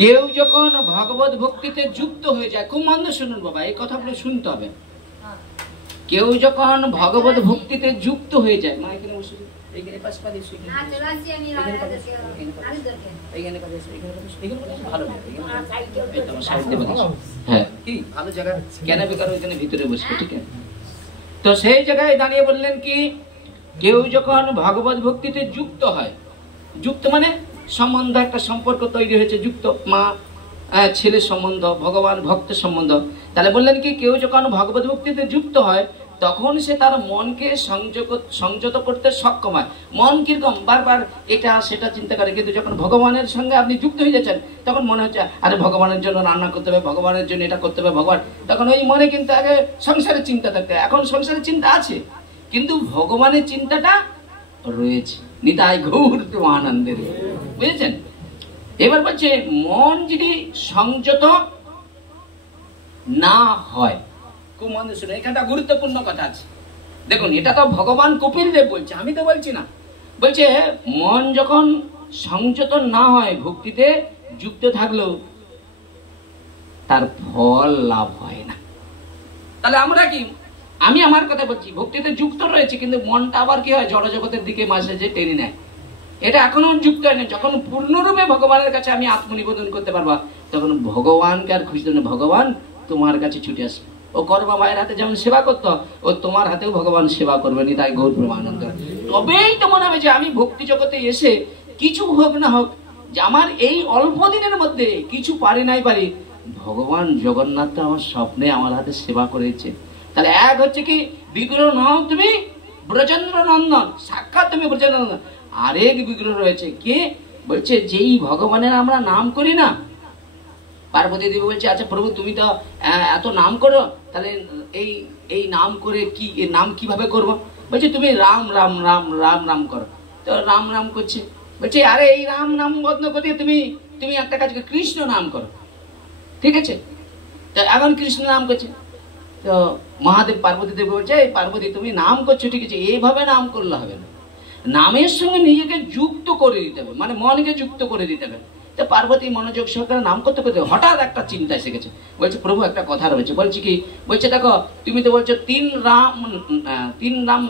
কেউ যখন ভগবত ভক্তিতে যুক্ত হয়ে যায়, খুব মন্দ শুনুন বাবা, এই কথাগুলো শুনতে হবে। কেউ যখন ভগবত ভক্তিতে যুক্ত হয়ে যায়, মা এখানে বসে, এইখানে পাশ পা দিস, হ্যাঁ কি ভালো জায়গা, কেন বেকার ওইখানে ভিতরে বসবে, ঠিক আছে? তো সেই জায়গায় দাঁড়িয়ে বললেন কি, কেউ যখন ভগবত ভক্তিতে যুক্ত হয়, যুক্ত মানে সম্বন্ধ, একটা সম্পর্ক তৈরি হয়েছে, যুক্ত মা ছেলের সম্বন্ধ, ভগবান ভক্তের সম্বন্ধ, তাহলে বললেন কি কেউ যখন ভগবত ভক্তিতে যুক্ত হয় তখন সে তার মনকে সংযত করতে সক্ষম হয়। মন কিরকম বারবার এটা সেটা চিন্তা করে, কিন্তু যখন ভগবানের সঙ্গে আপনি যুক্ত হয়ে যাচ্ছেন তখন মনে হচ্ছে আরে ভগবানের জন্য রান্না করতে হবে, ভগবানের জন্য এটা করতে হবে, ভগবান, তখন ওই মনে কিন্তু আগে সংসারের চিন্তা থাকতে, এখন সংসারের চিন্তা আছে কিন্তু ভগবানের চিন্তাটা রয়েছে। নিতাই গৌর প্রেমানন্দের, বুঝেছেন? এবার বলছে মন যদি সংযত না হয়, খুব মন শুনে, এখানটা গুরুত্বপূর্ণ কথা আছে। দেখুন এটা তো ভগবান কপিল দেব বলছে, আমি তো বলছি না। বলছে মন যখন সংযত না হয়, ভক্তিতে যুক্ত থাকলেও তার ফল লাভ হয় না। তাহলে আমরা কি, আমি আমার কথা বলছি, ভক্তিতে যুক্ত রয়েছে কিন্তু মনটা আবার কি হয়, জড়জগতের দিকে মাঝে যে টেনে নেয়, এটা এখনো যুক্ত হয় না। যখন পূর্ণরূপে ভগবানের কাছে আমি আত্মনিবেদন করতে পারবা তখন ভগবানকে আর খুঁজতে না, ভগবান তোমার কাছে ছুটে আসবে। ও করবা মায়ের হাতে যেমন সেবা করতো, ও তোমার হাতেও ভগবান সেবা করবে, নিতাই গৌর প্রেমানন্দ। তবেই তো মনে হবে যে আমি ভক্তি জগতে এসে কিছু হোক না হোক, যে আমার এই অল্প দিনের মধ্যে কিছু পারি নাই পারি, ভগবান জগন্নাথ তো আমার স্বপ্নে আমার হাতে সেবা করেছে। তাহলে এক হচ্ছে কি বিগ্রহ নও তুমি ব্রজেন্দ্র নন্দন, সাক্ষাৎ তুমি ব্রজেন্দ্র নন্দন। আরেক বিগ্রহ রয়েছে কে, বলছে যেই ভগবানের আমরা নাম করি না, পার্বতী দেবী বলছে আচ্ছা প্রভু তুমি তো এত নাম করো, তাহলে এই এই নাম করে কি, এর নাম কিভাবে করব? বলছে তুমি রাম রাম রাম রাম রাম করো। তো রাম রাম করছে, বলছে আরে এই রাম নাম বন্ধ করে তুমি তুমি একটা কাজ কৃষ্ণ নাম করো, ঠিক আছে? তো এখন কৃষ্ণ নাম করছে, তো মহাদেব পার্বতী দেবী বলছে পার্বতী তুমি নাম করছো ঠিক আছে, এইভাবে নাম করলে হবে না, নামের সঙ্গে নিজেকে যুক্ত করে দিতে হবে, মানে মনকে যুক্ত করে দিতে হবে। তো পার্বতী মনোযোগ সহকারে নাম করতে করতে হঠাৎ একটা চিন্তা এসে গেছে, বলছে প্রভু একটা কথা রয়েছে, বলছে কি, বলছে দেখো তুমি তো বলছো তিন রাম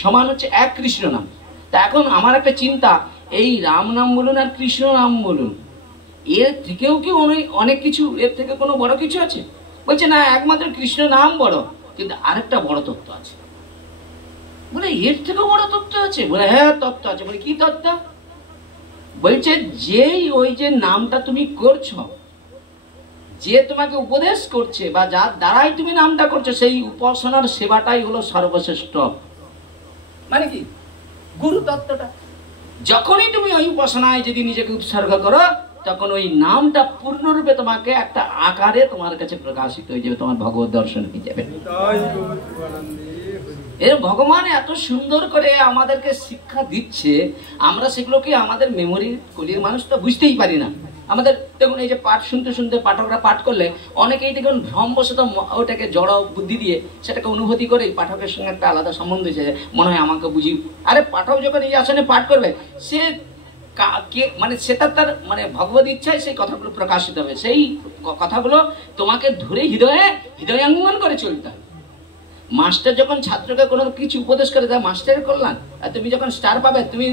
সমান হচ্ছে এক কৃষ্ণ নাম, তা এখন আমার একটা চিন্তা, এই রাম নাম বলুন আর কৃষ্ণ নাম বলুন, এর থেকেও কি অনেক কিছু, এর থেকে কোনো বড় কিছু আছে? বলছে না, একমাত্র কৃষ্ণ নাম বড়, কিন্তু আরেকটা বড় তত্ত্ব আছে। বলে এর থেকেও বড় তত্ত্ব আছে? বলে হ্যাঁ তত্ত্ব আছে। বলে কি তত্ত্ব? বলছে যেই ওই যে নামটা তুমি করছো, যে তোমাকে উপদেশ করছে বা যার দ্বারাই তুমি নামটা করছো, সেই উপাসনার সেবাটাই হলো সর্বশ্রেষ্ঠ। মানে কি গুরু তত্ত্বটা, যখনই তুমি ওই উপাসনায় যদি নিজেকে উৎসর্গ করো তখন ওই নামটা পূর্ণরূপে তোমাকে একটা আকারে তোমার কাছে প্রকাশিত হয়ে যাবে, তোমার ভগবত দর্শন হয়ে যাবে। এর ভগবান এত সুন্দর করে আমাদেরকে শিক্ষা দিচ্ছে, আমরা সেগুলোকে আমাদের মেমোরির কলির মানুষ তো বুঝতেই পারি না। আমাদের দেখুন এই যে পাঠ শুনতে শুনতে পাঠকরা পাঠ করলে অনেকেই দেখুন ভ্রমবশত ওটাকে জড় বুদ্ধি দিয়ে সেটাকে অনুভূতি করে পাঠকের সঙ্গে একটা আলাদা সম্বন্ধ এসে যায়, মনে হয় আমাকে বুঝি। আরে পাঠক যখন এই আসনে পাঠ করবে সে মানে সেটা তার মানে ভগবত ইচ্ছায় সেই কথাগুলো প্রকাশিত হবে, সেই কথাগুলো তোমাকে ধরে হৃদয়াঙ্গন করে চলতে হবে। মাস্টার যখন ছাত্রকে কোনো কিছু উপদেশ করে দেয় মাস্টারের কল্যাণ, আর তুমি যখন স্টার পাবে তুমি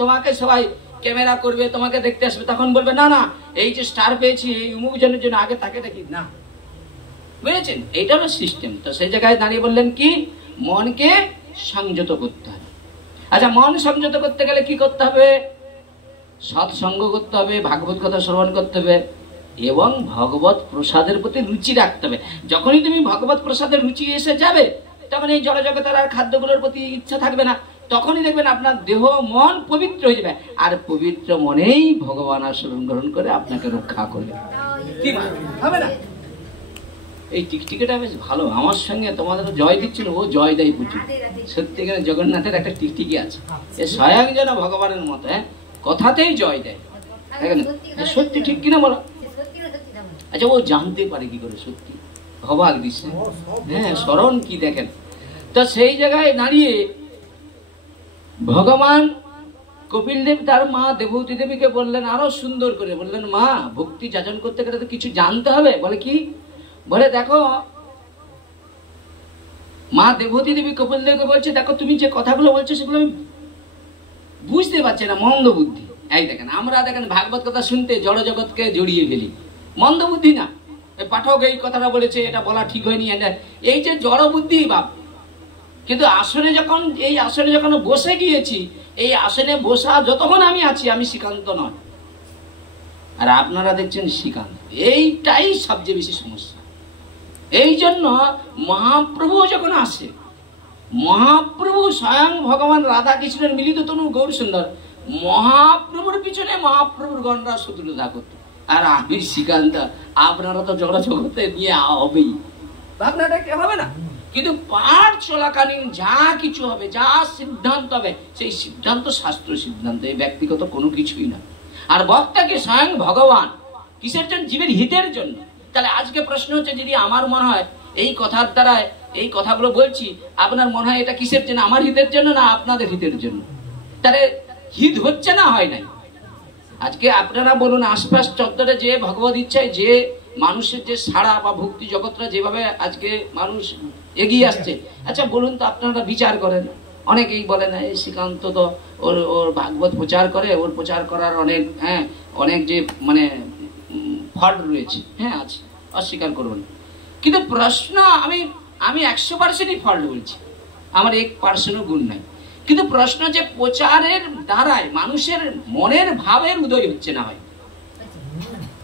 তোমাকে সবাই ক্যামেরা করবে, তোমাকে দেখতে আসবে, তখন বলবে না না এই যে স্টার পেয়েছি এই অমুক জনের জন্য, আগে তাকে দেখি না, বুঝেছেন? এইটা হলো সিস্টেম। তো সেই জায়গায় দাঁড়িয়ে বললেন কি মনকে সংযত করতে হবে। আচ্ছা মন সংযত করতে গেলে কি করতে হবে? সৎসঙ্গ করতে হবে, ভাগবত কথা শ্রবণ করতে হবে এবং ভগবত প্রসাদের প্রতি রুচি রাখতে হবে। যখনই তুমি ভগবত প্রসাদের রুচি এসে যাবে তখন এই জড়জগতের আর খাদ্যগুলোর প্রতি ইচ্ছা থাকবে না, তখনই দেখবেন আপনার দেহ মন পবিত্র হয়ে যাবে, আর পবিত্র মনেই ভগবান আশ্রয় গ্রহণ করে আপনাকে রক্ষা করবে। কি হবে না? এই টিকটিকিটা বেশ ভালো, আমার সঙ্গে তোমাদের জয় দিচ্ছিল, ও জয় দেয় প্রচুর। সত্যিকারে জগন্নাথের একটা টিকটিকি আছে, এ স্বয়ং যেন ভগবানের মতো, কথাতেই জয় দেয়। সত্যি ঠিক কিনা বলো? আচ্ছা ও জানতে পারে কি করে সত্যি? অবাক দিচ্ছে, হ্যাঁ স্মরণ কি দেখেন। তো সেই জায়গায় দাঁড়িয়ে ভগবান কপিল দেব তার মা দেবহূতি দেবীকে বললেন আরো সুন্দর করে, বললেন মা ভক্তি যাচন করতে গেলে তো কিছু জানতে হবে। বলে কি? বলে দেখো, মা দেবহূতি দেবী কপিল দেবকে বলছে দেখো তুমি যে কথাগুলো বলছো সেগুলো আমি বুঝতে পারছি না, মন্দ বুদ্ধি। এই দেখেন আমরা দেখেন ভাগবত কথা শুনতে জড় জগৎকে জড়িয়ে ফেলি, মন্দ বুদ্ধি না। পাঠক এই কথাটা বলেছে, এটা বলা ঠিক হয়নি, এই যে জড় বুদ্ধি বাপ। কিন্তু আসনে যখন এই আসনে যখন বসে গিয়েছি, এই আসনে বসা যতক্ষণ আমি আছি আমি শ্রীকান্ত নয়, আর আপনারা দেখছেন শ্রীকান্ত। এইটাই সবচেয়ে বেশি সমস্যা। এই জন্য মহাপ্রভু যখন আসে, মহাপ্রভু স্বয়ং ভগবান রাধা কৃষ্ণের মিলিত তনু গৌর সুন্দর, মহাপ্রভুর পিছনে মহাপ্রভুর গণরা শত্রুতা করতো, আর আমি শ্রীকান্ত। আপনারা তো জড় জগতে নিয়ে হবেই, ভাবনাটা কি হবে না? কিন্তু পাঠ চলাকালীন যা কিছু হবে, যা সিদ্ধান্ত হবে, সেই সিদ্ধান্ত শাস্ত্র সিদ্ধান্ত, এই ব্যক্তিগত কোনো কিছুই না। আর বক্তাকে স্বয়ং ভগবান কিসের জন্য? জীবের হিতের জন্য। তাহলে আজকে প্রশ্ন হচ্ছে, যদি আমার মনে হয় এই কথার দ্বারা এই কথাগুলো বলছি, আপনার মনে হয় এটা কিসের জন্য? আমার হিতের জন্য না আপনাদের হিতের জন্য? তাহলে হিত হচ্ছে না হয় নাই? আজকে আপনারা বলুন, আশপাশ চত্বরে যে ভগবত ইচ্ছায় যে মানুষের যে সাড়া বা ভক্তি জগৎটা যেভাবে আজকে মানুষ এগিয়ে আসছে, আচ্ছা বলুন তো, আপনারা বিচার করেন। অনেকেই বলেন এই শ্রীকান্ত তো ওর ভাগবত প্রচার করে, ওর প্রচার করার অনেক অনেক যে মানে ফল রয়েছে, আছে, অস্বীকার করবেন। কিন্তু প্রশ্ন, আমি 100%ই ফল বলছি, আমার 1% গুণ নাই। কিন্তু প্রশ্ন যে প্রচারের দ্বারায় মানুষের মনের ভাবের উদয় হচ্ছে না হয়,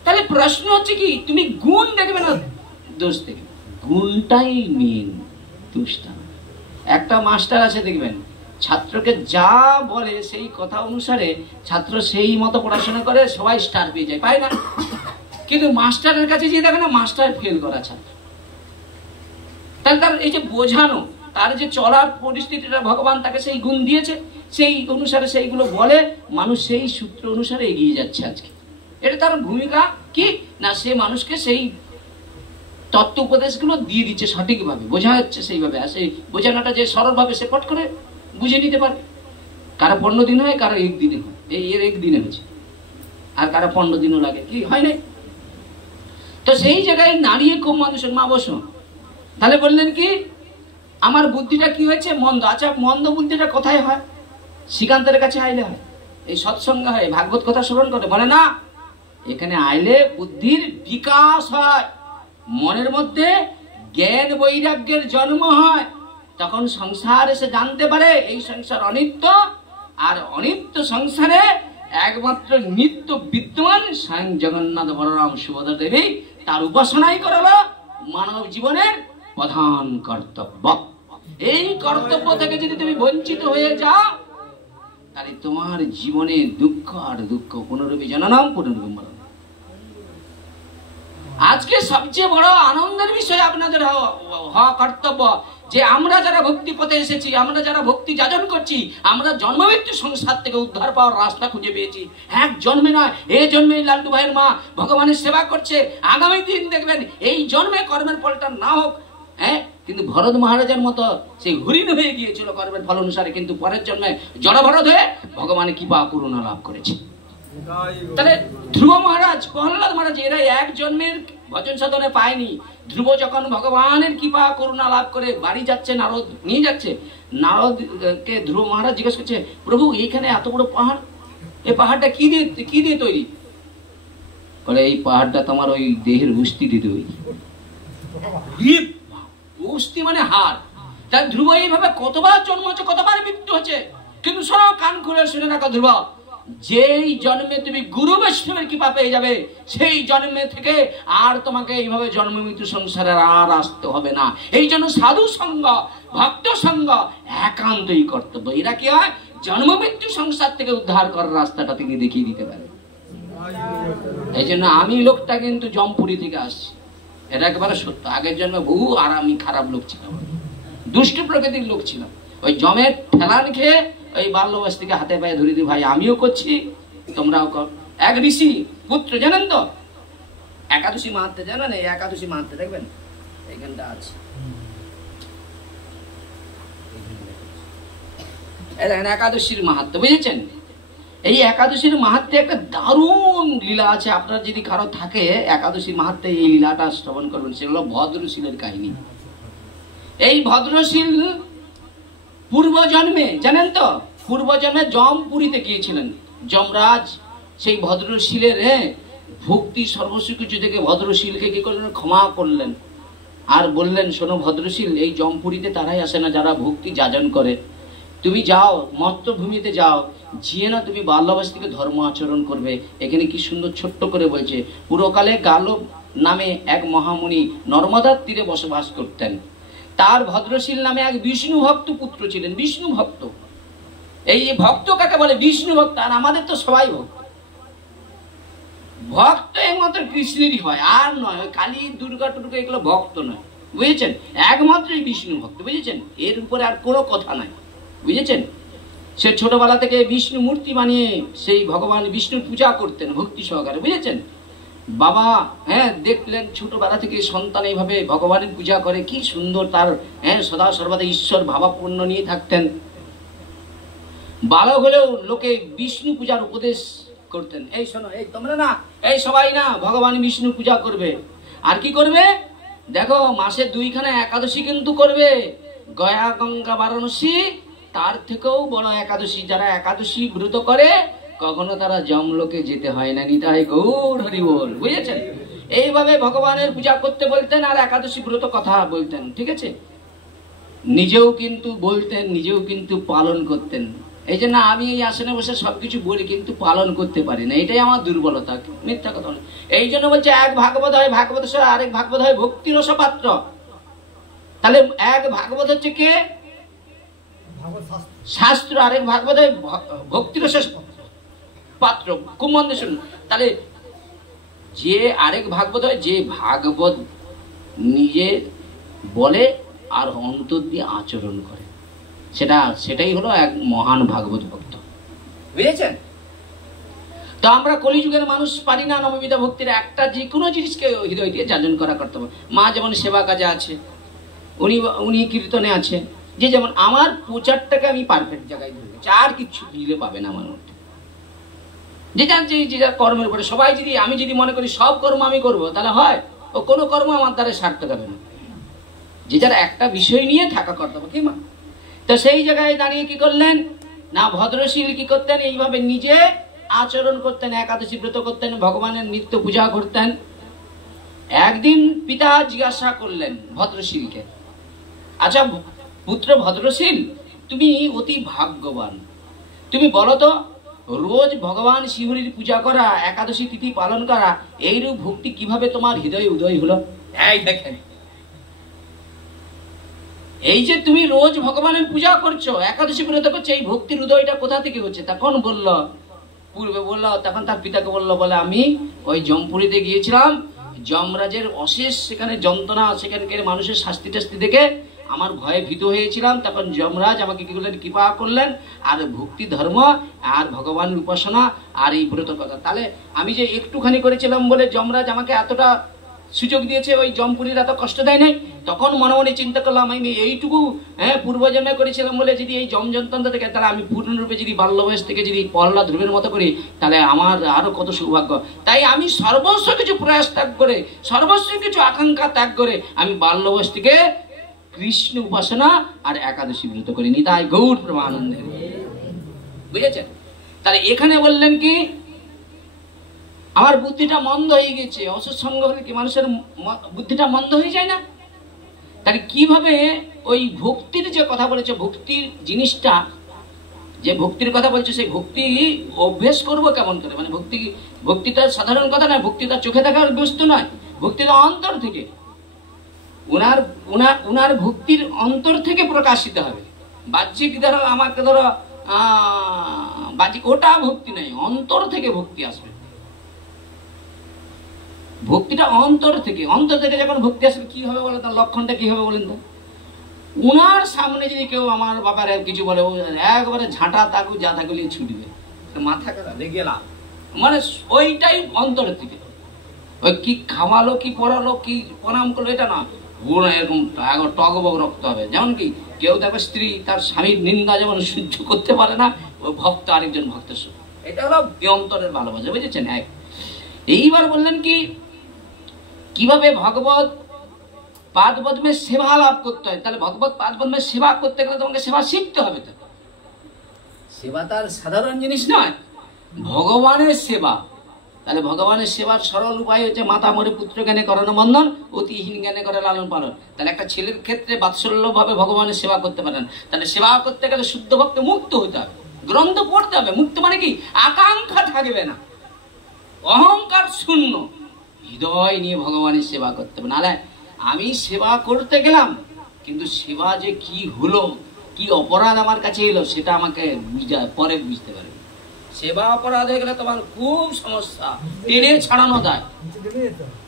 তাহলে প্রশ্ন হচ্ছে কি, তুমি গুণ দেখবে না দোষ দেখবে? গুণটাই মেন, দোষটা। একটা মাস্টার আছে দেখবেন, ছাত্রকে যা বলে সেই কথা অনুসারে ছাত্র সেই মতো পড়াশোনা করে, সবাই স্টার পেয়ে যায়, পায় না? কিন্তু মাস্টারের কাছে যে দেখে না, মাস্টার ফেল করা ছাত্র। তাহলে তার এই যে বোঝানো, তার যে চলার পরিস্থিতিটা ভগবান তাকে সেই গুণ দিয়েছে, সেই অনুসারে সেইগুলো বলে, মানুষ সেই সূত্র অনুসারে এগিয়ে যাচ্ছে আজকে। এটা তার ভূমিকা কি না, সে মানুষকে সেই তত্ত্ব উপদেশগুলো দিয়ে দিচ্ছে সঠিকভাবে, বোঝা যাচ্ছে সেইভাবে। আর সেই বোঝানোটা যে সরলভাবে সে পট করে বুঝে নিতে পারে। কারো 15 দিন হয়, কারো 1 দিনে হয়, এর 1 দিনে হচ্ছে, আর কারো 15 দিনও লাগে, কি হয় না? তো সেই জায়গায় দাঁড়িয়ে খুব মানুষের মা বসো, তাহলে বললেন কি, আমার বুদ্ধিটা কি হয়েছে? মন্দ। আচ্ছা, মন্দ বুদ্ধিটা কোথায় হয়? শ্রীকান্তের কাছে আইলে হয়, এই সৎসঙ্গে হয়, ভাগবত কথা শ্রবণ করে। বলে না, এখানে আইলে বুদ্ধির বিকাশ হয়, মনের মধ্যে জ্ঞান বৈরাগ্যের জন্ম হয়। তখন সংসার এসে জানতে পারে এই সংসার অনিত্য, আর অনিত্য সংসারে একমাত্র নিত্য বিদ্যমান স্বয়ং জগন্নাথ বলরাম সুভদ্রা দেবী, তার উপাসনাই করালো মানব জীবনের প্রধান কর্তব্য। এই কর্তব্য থেকে যদি তুমি বঞ্চিত হয়ে যাও, তাহলে তোমার জীবনে দুঃখ আর দুঃখ, পুনরূপী জননম পুনরূপী মরণ। আজকে সবচেয়ে বড় আনন্দের বিষয় আপনাদের হওয়া কর্তব্য, যে আমরা যারা ভক্তি পথে এসেছি, আমরা যারা ভক্তি যাজন করছি, আমরা জন্মমৃত্যু সংসার থেকে উদ্ধার পাওয়ার রাস্তা খুঁজে পেয়েছি। এক জন্মে নয়, এই জন্মে লাল্টু ভাইয়ের মা ভগবানের সেবা করছে। আগামী দিন দেখবেন এই জন্মে কর্মের ফলটা না হোক, কিন্তু ভরত মহারাজের মতো সেই হরিণ হয়ে গিয়েছিল কর্মের ফল অনুসারে, কিন্তু পরের জন্মে জড় ভরত হয়ে ভগবানের কৃপা করুণা লাভ করেছে। তাহলে ধ্রুব মহারাজ, প্রহ্লাদ মহারাজ, এরা এক জন্মের ভজন সাধনে পায়নি। ধ্রুব যখন ভগবানের কৃপা করুণা লাভ করে বাড়ি যাচ্ছে, নারদ নিয়ে যাচ্ছে, নারদকে ধ্রুব মহারাজ জিজ্ঞেস করছে, প্রভু এইখানে এত বড় পাহাড়, এই পাহাড়টা কি দিয়ে তৈরি? বলে এই পাহাড়টা তোমার ওই দেহের অস্থি দিয়ে তৈরি। অস্থি মানে হাড়। তার ধ্রুব এইভাবে কতবার জন্ম হচ্ছে, কতবার মৃত্যু হচ্ছে, কিন্তু শোনো, কান খুলে শুনে রাখো ধ্রুব, যেই জন্মে তুমি গুরু বৈষ্ণবের কৃপা পেয়ে যাবে, সেই জন্মে থেকে আর তোমাকে এইভাবে জন্ম মৃত্যু সংসারে আর আসতে হবে না। এই জন্য সাধু সঙ্গ, ভক্ত সঙ্গ একান্তই কর্তব্য। এরা কি হয়, জন্ম মৃত্যু সংসার থেকে উদ্ধার করার রাস্তাটা থেকে দেখিয়ে দিতে পারে। এই জন্য আমি লোকটা কিন্তু জমপুরি থেকে আসছি, এটা একেবারে সত্য। আগের জন্মে বহু আর আমি খারাপ লোক ছিলাম, দুষ্ট প্রকৃতির লোক ছিলাম। ওই জমের ঠেলান খেয়ে ওই বাল্যবয়স থেকে হাতে পায়ে ধরে দিই, ভাই আমিও করছি তোমরাও কর। এক ঋষি পুত্র জানেন তো, একাদশী মাহাত্ম্য জানেন? এই একাদশী মাহাত্ম্য দেখবেন, এইখানটা আছে, এই দেখেন একাদশীর মাহাত্ম্য, বুঝেছেন? এই একাদশীর মাহাত্মে একটা দারুণ লীলা আছে, আপনার যদি কারো থাকে একাদশীর মাহাত্মে এই লীলাটা শ্রবণ করবেন, সেগুলো ভদ্রশীলের কাহিনী। এই ভদ্রশীল পূর্বজন্মে, জানেন তো, পূর্বজন্মে জমপুরীতে গিয়েছিলেন যমরাজ, সেই ভদ্রশীলের ভক্তি সর্বস্ব কিছু থেকে ভদ্রশীলকে কি করলেন, ক্ষমা করলেন আর বললেন, শোনো ভদ্রশীল, এই জমপুরীতে তারাই আসে না যারা ভক্তি যাজন করে, তুমি যাও মর্তভূমিতে যাও, গিয়ে না তুমি বাল্যবয়স থেকে ধর্ম আচরণ করবে। এখানে কি সুন্দর ছোট্ট করে বলছে, পুরকালে গালব নামে এক মহামুনি নর্মদার তীরে বসবাস করতেন। তার ভদ্রশীল নামে এক বিষ্ণু ভক্ত পুত্র ছিলেন, বিষ্ণু ভক্ত। এই ভক্ত কাকে বলে, বিষ্ণু ভক্ত। আর আমাদের তো সবাই ভক্ত, ভক্ত একমাত্র কৃষ্ণেরই হয়, আর নয় ওই কালী দুর্গা টুর্গা এগুলো ভক্ত নয়, বুঝেছেন? একমাত্রই বিষ্ণু ভক্ত, বুঝেছেন? এর উপরে আর কোনো কথা নাই, বুঝেছেন? সে ছোটবেলা থেকে বিষ্ণু মূর্তি বানিয়ে সেই ভগবান বিষ্ণুর পূজা করতেন ভক্তি সহকারে, বুঝেছেন? বাবা দেখলেন ছোটবেলা থেকে সন্তান এইভাবে ভগবানের পূজা করে, কি সুন্দর তার সদা সর্বদা ঈশ্বর ভাবাপন্ন নিয়ে থাকতেন। বালক হলেও লোকে বিষ্ণু পূজার উপদেশ করতেন, এই শোনো, এই তোমরা না, এই সবাই না ভগবান বিষ্ণু পূজা করবে। আর কি করবে দেখো, মাসে 2খানা একাদশী কিন্তু করবে, গয়া গঙ্গা বারাণসী, তার থেকেও বড় একাদশী। যারা একাদশী ব্রত করে কখনো তারা যমলোকে যেতে হয় না, নিতাই গৌর হরি বল, বুঝেছেন? এইভাবে ভগবানের পূজা করতে বলতেন আর একাদশী ব্রত কথা বলতেন, ঠিক আছে? নিজেও কিন্তু বলতেন, নিজেও কিন্তু পালন করতেন। এই যে না, আমি এই আসনে বসে সবকিছু বলি কিন্তু পালন করতে পারি না, এটাই আমার দুর্বলতা, মিথ্যা কথা নয়। এই জন্য বলছে এক ভাগবত হয় ভাগবত, আরেক ভাগবত হয় ভক্তি রস পাত্র। তাহলে এক ভাগবত হচ্ছে কে, শাস্ত্র, আরেক ভাগবত হয় ভক্তি রস পাত্র। খুব মন দিয়ে শুনুন, তাহলে যে আরেক ভাগবত হয় যে ভাগবত নিজে বলে আর অন্তর দিয়ে আচরণ করে, সেটাই হলো এক মহান ভাগবত ভক্ত, বুঝেছেন? তো আমরা কলিযুগের মানুষ পারি না নববিধা ভক্তির একটা যে কোনো জিনিসকে হৃদয় দিয়ে যাজন করা করতে হবে। মা যেমন সেবা কাজে আছে, উনি কীর্তনে আছে, যে যেমন আমার প্রচারটাকে আমি পারফেক্ট জায়গায় ধরে গেছি, আর কিছু দিলে পাবে না আমার মধ্যে। যে যার কর্মের উপরে সবাই যদি, আমি যদি মনে করি সব কর্ম আমি করবো, তাহলে হয় ও কোনো কর্ম আমার দ্বারা সার্থক হবে না। যে যার একটা বিষয় নিয়ে থাকা করতে হবে, কি মা? তো সেই জায়গায় দাঁড়িয়ে কি করলেন না, ভদ্রশীল কি করতেন, এইভাবে নিজে আচরণ করতেন, একাদশী ব্রত করতেন, ভগবানের নিত্য পূজা করতেন। একদিন পিতা জিজ্ঞাসা করলেন ভদ্রশীলকে, আচ্ছা পুত্র ভদ্রশীল, তুমি অতি ভাগ্যবান, তুমি বলো তো রোজ ভগবান শিহরির পূজা করা, একাদশী তিথি পালন করা, এইরূপ ভক্তি কিভাবে তোমার হৃদয়ে উদয় হলো? এই দেখেন, এই যে তুমি রোজ ভগবানের পূজা করছো, একাদশী ব্রত করছো, এই ভক্তির উদয়টা কোথা থেকে হচ্ছে? তখন বলল, পূর্বে বলল, তখন তার পিতাকে বলল, বলে আমি ওই জমপুরীতে গিয়েছিলাম, যমরাজের অশেষ সেখানে যন্ত্রণা, সেখানকার মানুষের শাস্তি টাস্তি দেখে আমার ভয়ে ভীত হয়েছিলাম। তখন যমরাজ আমাকে কি করলেন, কৃপা করলেন, আর ভক্তি ধর্ম আর ভগবানের উপাসনা আর এই ব্রত কথা। তাহলে আমি যে একটুখানি করেছিলাম বলে যমরাজ আমাকে এতটা সুযোগ দিয়েছে, ওই জমপুরীর এত কষ্ট দেয় নাই। তখন মনে মনে চিন্তা করলাম, আমি এইটুকু পূর্বজন্মে করেছিলাম বলে যদি এই যমযন্ত্রণা থেকে, তাহলে আমি পূর্ণরূপে যদি বাল্য বয়স থেকে যদি প্রহ্লাদ ধ্রুবের মতো করি, তাহলে আমার আরো কত সৌভাগ্য। তাই আমি সর্বস্ব কিছু প্রয়াস ত্যাগ করে, সর্বস্ব কিছু আকাঙ্ক্ষা ত্যাগ করে আমি বাল্য বয়স থেকে কৃষ্ণ উপাসনা আর একাদশী ব্রত করি, নিতাই গৌর প্রেমানন্দে, বুঝেছেন? তাহলে এখানে বললেন কি, আমার বুদ্ধিটা মন্দ হয়ে গেছে, অসৎসঙ্গ হলে কি মানুষের বুদ্ধিটা মন্দ হয়ে যায় না? তাহলে কিভাবে ওই ভক্তির যে কথা বলেছে, ভক্তির জিনিসটা, যে ভক্তির কথা বলছে, সেই ভক্তি অভ্যেস করবো কেমন করে? মানে ভক্তিটা সাধারণ কথা নয়, ভক্তিটা চোখে দেখার বস্তু নয়, ভক্তিটা অন্তর থেকে, উনার ভক্তির অন্তর থেকে প্রকাশিত হবে। বাহ্যিক ধরো, আমাকে ধরো বাহ্যিক, ওটা ভক্তি নয়, অন্তর থেকে ভক্তি আসবে। ভক্তিটা অন্তর থেকে যখন ভক্তি আসবে, কি হবে বলেন? তার লক্ষণটা কি হবে বলেন তো? উনার সামনে যদি কেউ আমার বাবার কিছু বলে, একবারে ঝাঁটা তাকু যা থাকলে ছুটবে, মাথা কাটা রেগে লাভ, মানে ওইটাই অন্তর থেকে। ওই কি খাওয়ালো, কি পড়ালো, কি প্রণাম করলো, এটা না, পুরো এরকম টগবগ রক্ত হবে। যেমন কি কেউ দেখো স্ত্রী তার স্বামীর নিন্দা যেমন সহ্য করতে পারে না, ওই ভক্ত আরেকজন ভক্তের এটা হলো অন্তরের ভালোবাসা, বুঝেছেন? এইবার বললেন কি কিভাবে ভগবত পাদ পদ্মের সেবা লাভ করতে হয়। তাহলে ভগবত পাদ পদ্মের সেবা করতে গেলে তোমাকে সেবা শিখতে হবে। তো সেবা তার সাধারণ জিনিস নয়, ভগবানের সেবা। তাহলে ভগবানের সেবার সরল উপায় হচ্ছে মাতা মরে পুত্র জ্ঞানে করানো বন্ধন, অতিহীন জ্ঞানে করে লালন পালন। তাহলে একটা ছেলের ক্ষেত্রে বাৎসল্য ভাবে ভগবানের সেবা করতে পারেন। তাহলে সেবা করতে গেলে শুদ্ধ ভক্তে মুক্ত হতে হবে, গ্রন্থ পড়তে হবে। মুক্ত মানে কি? আকাঙ্ক্ষা থাকবে না, অহংকার শূন্য, হৃদয় নিয়ে ভগবানের সেবা করতে হবে। নাহলে আমি সেবা করতে গেলাম, কিন্তু সেবা যে কি হলো, কি অপরাধ আমার কাছে এলো, সেটা আমাকে পরে বুঝতে পারে। সেবা অপরাধ হয়ে গেলে তোমার খুব সমস্যা, টেনে ছাড়ানো দেয়,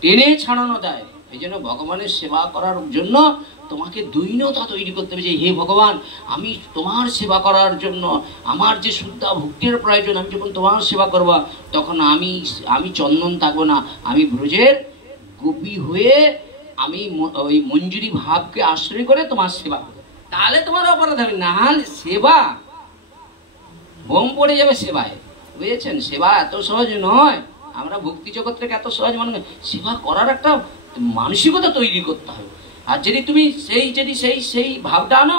টেনে ছাড়ানো দেয়। এই জন্য ভগবানের সেবা করার জন্য তোমাকে দৈন্যতা তৈরি করতে হবে যে হে ভগবান, আমি তোমার সেবা করার জন্য আমার যে শুদ্ধ ভক্তির প্রয়োজন, আমি যখন তোমার সেবা করব তখন আমি চন্দন থাকবো না, আমি ব্রজের গোপী হয়ে আমি ওই মঞ্জুরি ভাবকে আশ্রয় করে তোমার সেবা করবো। তাহলে তোমার অপরাধ হবে। না হলে সেবা বোম পড়ে যাবে সেবায়, বুঝেছেন? সেবা এত সহজ নয়। আমরা ভক্তি জগৎ থেকে এত সহজ মনে হয়। সেবা করার একটা মানসিকতা তৈরি করতে হবে। আর যদি তুমি সেই ভাবটা আনো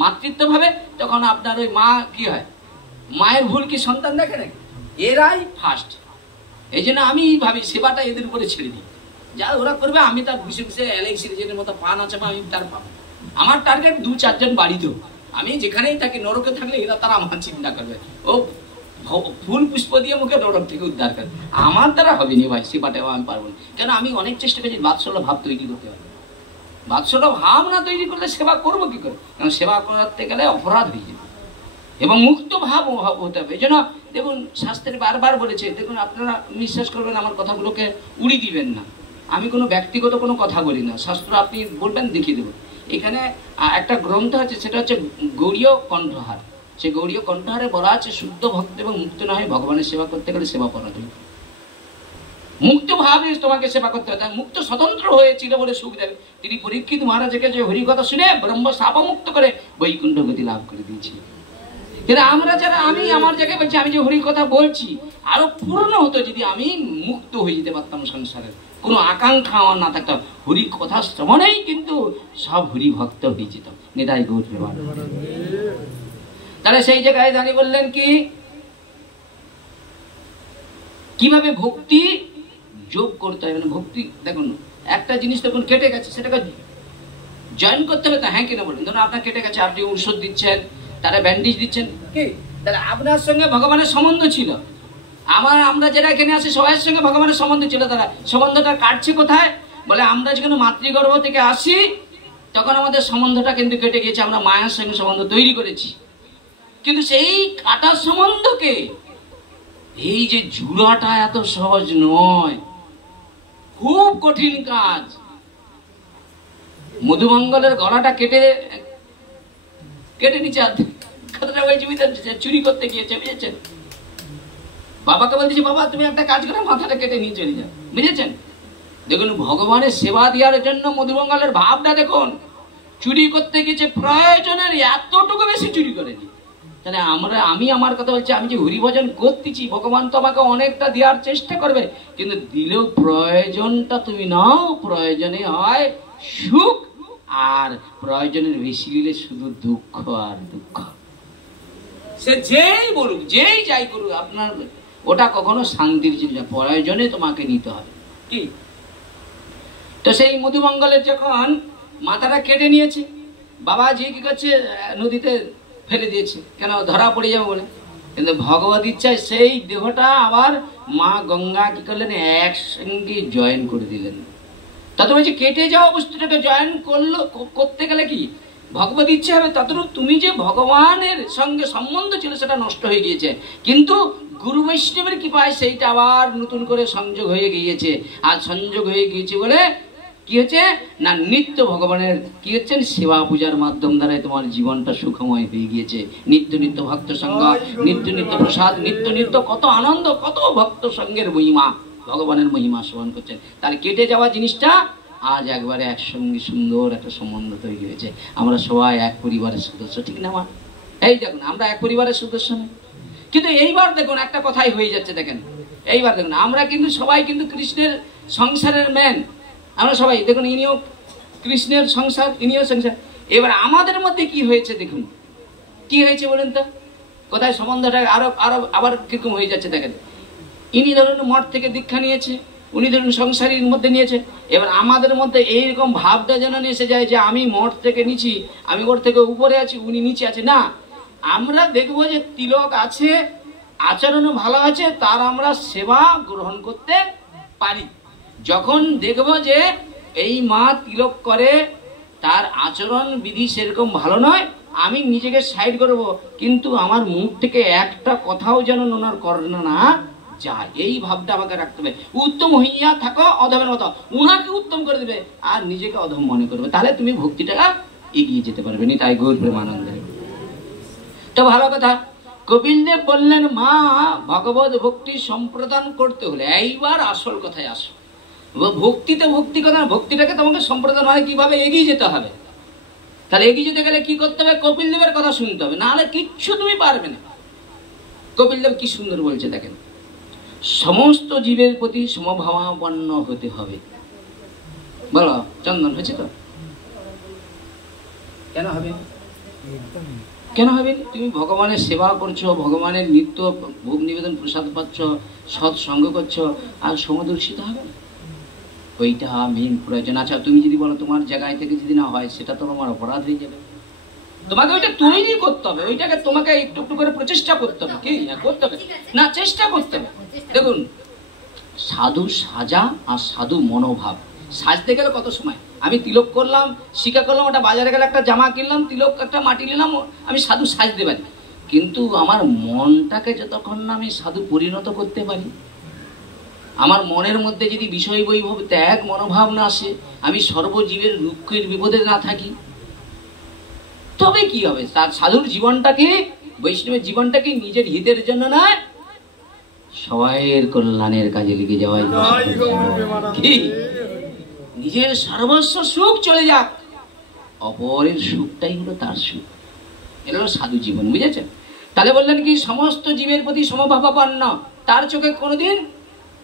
মাতৃত্ব ভাবে, তখন আপনার ওই মা কি হয়, মায়ের ভুল কি সন্তান দেখে নাকি? এরাই ফার্স্ট। এই জন্য আমি ভাবি সেবাটা এদের উপরে ছেড়ে দিই, যা ওরা করবে। আমি তার বিশেষ বিশেষ অ্যালেক্স সিরিজের মতো পান আছে, আমি তার পাবো। আমার টার্গেট 2-4 জন বাড়িতেও, আমি যেখানেই থাকি, নরকে থাকলে এরা তারা আমার চিন্তা করবে, ও ফুল পুষ্প দিয়ে মুখে নরক থেকে উদ্ধার করে। আমার দ্বারা হবে না ভাই, সেবাটাও আমি পারবো না। কেন? আমি অনেক চেষ্টা করছি বাৎসল্য ভাব তৈরি করতে হবে। বাৎসল্য ভাব না তৈরি করলে সেবা করবো কি করে? কারণ সেবা করতে গেলে অপরাধ হয়ে যাবে এবং মুক্ত ভাব হতে হবে। এই জন্য দেখুন শাস্ত্রে বারবার বলেছে, দেখুন আপনারা বিশ্বাস করবেন আমার কথাগুলোকে উড়ি দিবেন না, আমি কোনো ব্যক্তিগত কোনো কথা বলি না। শাস্ত্র আপনি বলবেন দেখিয়ে দেবো। এখানে একটা গ্রন্থ আছে, সেটা হচ্ছে গৌড়ীয় কণ্ঠহার। সেই গৌড়ীয় কণ্ঠহারে বলা আছে শুদ্ধ ভক্ত এবং মুক্ত না হয় ভগবানের সেবা করতে গেলে সেবা পরাধ হবে। মুক্ত ভাবে তোমাকে সেবা করতে হবে। মুক্ত স্বতন্ত্র হয়েছিল বলে সুখদেব তিনি পরীক্ষিত মহারাজকে যে হরিকথা শুনে ব্রহ্ম শাপমুক্ত করে বৈকুণ্ঠ গতি লাভ করে দিয়েছিলেন। কিন্তু আমরা যারা, আমি আমার জায়গায় বলছি, আমি যে হরি কথা বলছি আরো পূর্ণ হতো যদি আমি মুক্ত হয়ে যেতে পারতাম, সংসারের কোনো আকাঙ্ক্ষা আমার না থাকতাম। হরি কথা শ্রবণেই কিন্তু সব হরি ভক্ত হয়ে যেত। নিতাই গৌর প্রেমানন্দ। তাহলে সেই জায়গায় দাঁড়িয়ে বললেন কি কিভাবে ভক্তি যোগ করতে হবে। মানে ভক্তি দেখুন একটা জিনিস তখন কেটে গেছে, সেটাকে জয়েন করতে হবে। তা হ্যাঁ কিনা বলুন? ধরুন আপনার কেটে গেছে, আপনি ঔষধ দিচ্ছেন, তারা ব্যান্ডেজ দিচ্ছেন, কি তাহলে আপনার সঙ্গে ভগবানের সম্বন্ধ ছিল। আমরা যারা এখানে আছি সবার সঙ্গে ভগবানের সম্বন্ধ ছিল। তারা সম্বন্ধটা কাটছে কোথায়? বলে আমরা যখন মাতৃগর্ভ থেকে আসি তখন আমাদের সম্বন্ধটা কিন্তু কেটে গিয়েছে, আমরা মায়ের সঙ্গে সম্বন্ধ তৈরি করেছি। কিন্তু সেই কাটার সম্বন্ধকে এই যে জুড়াটা এত সহজ নয়, খুব কঠিন কাজ। মধুমঙ্গলের গলাটা কেটে নিচে কথাটা বলছি, চুরি করতে গিয়েছে, বুঝেছেন? বাবাকে বলতেছি বাবা তুমি একটা কাজ করে মাথাটা কেটে নিয়ে চলে যাও, বুঝেছেন? দেখুন ভগবানের সেবা দেওয়ার জন্য মধুমঙ্গলের ভাবটা দেখুন, চুরি করতে গিয়েছে প্রয়োজনের এতটুকু বেশি চুরি করেনি। তাহলে আমি আমার কথা বলছি, আমি যে হরিভজন করতেছি ভগবান তো আমাকে অনেকটা দেওয়ার চেষ্টা করবে, কিন্তু দিলেও প্রয়োজনটা তুমি নাও। প্রয়োজনে হয় সুখ, আর প্রয়োজনের বেশি দিলে শুধু দুঃখ আর দুঃখ। সে যেই বলুক, যেই যাই করুক, আপনার ওটা কখনো শান্তির জিনিস। প্রয়োজনে তোমাকে নিতে হবে কি। তো সেই মধুমঙ্গলের যখন মাথাটা কেটে নিয়েছে, বাবা যে কি করছে নদীতে ফেলে দিয়েছে, কেন ধরা পড়ে যাবে বলে। কিন্তু ভগবত ইচ্ছায় সেই দেহটা আবার মা গঙ্গা কি করলেন, একসঙ্গে জয়েন করে দিলেন। তাতে বলছে কেটে যাওয়া বস্তুটাকে জয়েন করতে গেলে কি ভগবত ইচ্ছা হবে। ততটুকু তুমি যে ভগবানের সঙ্গে সম্বন্ধ ছিল সেটা নষ্ট হয়ে গিয়েছে, কিন্তু গুরু বৈষ্ণবের কৃপায় সেইটা আবার নতুন করে সংযোগ হয়ে গিয়েছে। আর সংযোগ হয়ে গিয়েছে বলে কি হচ্ছে না, নিত্য ভগবানের কি হচ্ছেন সেবা পূজার মাধ্যম দ্বারাই তোমার জীবনটা সুখময় হয়ে গিয়েছে। নিত্য নিত্য ভক্ত সঙ্গ, নিত্য নিত্য প্রসাদ, নিত্য নিত্য কত আনন্দ, কত ভক্ত সঙ্গের মহিমা, ভগবানের মহিমা শ্রবণ করছেন। তাহলে কেটে যাওয়া জিনিসটা আজ একবারে একসঙ্গে সুন্দর একটা সম্বন্ধ তৈরি হয়েছে। আমরা সবাই এক পরিবারের সদস্য, ঠিক না মা? এই দেখুন আমরা এক পরিবারের সদস্য নই, কিন্তু এইবার দেখুন একটা কথাই হয়ে যাচ্ছে, দেখেন এইবার দেখুন আমরা কিন্তু সবাই কিন্তু কৃষ্ণের সংসারের ম্যান, আমরা সবাই দেখুন ইনিও কৃষ্ণের সংসার, ইনিও সংসার। এবার আমাদের মধ্যে কি হয়েছে দেখুন, কি হয়েছে বলেন তো, কোথায় সম্বন্ধটা আরো আরো আবার কিরকম হয়ে যাচ্ছে দেখেন। ইনি ধরুন মঠ থেকে দীক্ষা নিয়েছে, উনি ধরুন সংসারীর মধ্যে নিয়েছে, এবার আমাদের মধ্যে এইরকম ভাবটা যেন এসে যায় যে আমি মঠ থেকে নিচ্ছি, আমি ওর থেকে উপরে আছি, উনি নিচে আছে। না, আমরা দেখবো যে তিলক আছে, আচরণও ভালো আছে, তার আমরা সেবা গ্রহণ করতে পারি। যখন দেখবো যে এই মা তিলক করে, তার আচরণ বিধি সেরকম ভালো নয়, আমি নিজেকে সাইড করব, কিন্তু আমার মুখ থেকে একটা কথাও যেন ওনার করে না যায়, এই ভাবটা আমাকে রাখতে হবে। উত্তম হইয়া থাকো অধমের মতো, উনাকে উত্তম করে দেবে আর নিজেকে অধম মনে করবে, তাহলে তুমি ভক্তিটা এগিয়ে যেতে পারবে না। তাই গৌর প্রেমানন্দে তো ভালো কথা। কপিলদেব বললেন মা ভগবত ভক্তি সম্প্রদান করতে হলে, এইবার আসল কথায় আসো। ভক্তিতে ভক্তি কথা, ভক্তিটাকে তোমাকে সম্প্রদান মানে কিভাবে এগিয়ে যেতে হবে। তাহলে এগিয়ে যেতে গেলে কি করতে হবে? কপিলদেবের কথা শুনতে হবে, নাহলে কিচ্ছু তুমি পারবে না। কপিলদেব কি সুন্দর বলছে দেখেন, সমস্ত জীবের প্রতি সমভাবাপন্ন হতে হবে। বলো চন্দন, হয়েছে তো? কেন হবে? কেন হবে? তুমি ভগবানের সেবা করছো, ভগবানের নিত্য ভোগ নিবেদন প্রসাদ পাচ্ছ, সৎসঙ্গ করছো, আর সমদর্শিত হবে, ওইটা মেন প্রয়োজন। আচ্ছা তুমি যদি বলো তোমার জায়গায় থেকে যদি না হয়, সেটা তো আমার অপরাধ হয়ে যাবে। তোমাকে ওইটা তৈরি করতে হবে, ওইটাকে তোমাকে একটু একটু করে প্রচেষ্টা করতে হবে। কি করতে হবে না? চেষ্টা করতে হবে। দেখুন সাধু সাজা আর সাধু মনোভাব। সাজতে গেলে কত সময়, আমি তিলক করলাম, শিকা করলাম, ওটা বাজারে গেলে একটা জামা কিনলাম, তিলক একটা মাটি নিলাম, আমি সাধু সাজতে পারি। কিন্তু আমার মনটাকে যতক্ষণ না আমি সাধু পরিণত করতে পারি, আমার মনের মধ্যে যদি বিষয় বৈভব ত্যাগ মনোভাব না আসে, আমি সর্বজীবের দুঃখের বিপদে না থাকি, তবে কি হবে? তার সাধুর জীবনটাকে, বৈষ্ণবের জীবনটাকে নিজের হিতের জন্য নয়, সবাইয়ের কল্যাণের কাজে লেগে যাওয়াই। কি নিজের সর্বস্ব সুখ চলে যাক, অপরের সুখটাই হলো তার সুখ। এটা হলো সাধু জীবন, বুঝেছেন? তাহলে বললেন কি সমস্ত জীবের প্রতি সমভাবাপন্ন, তার চোখে কোনোদিন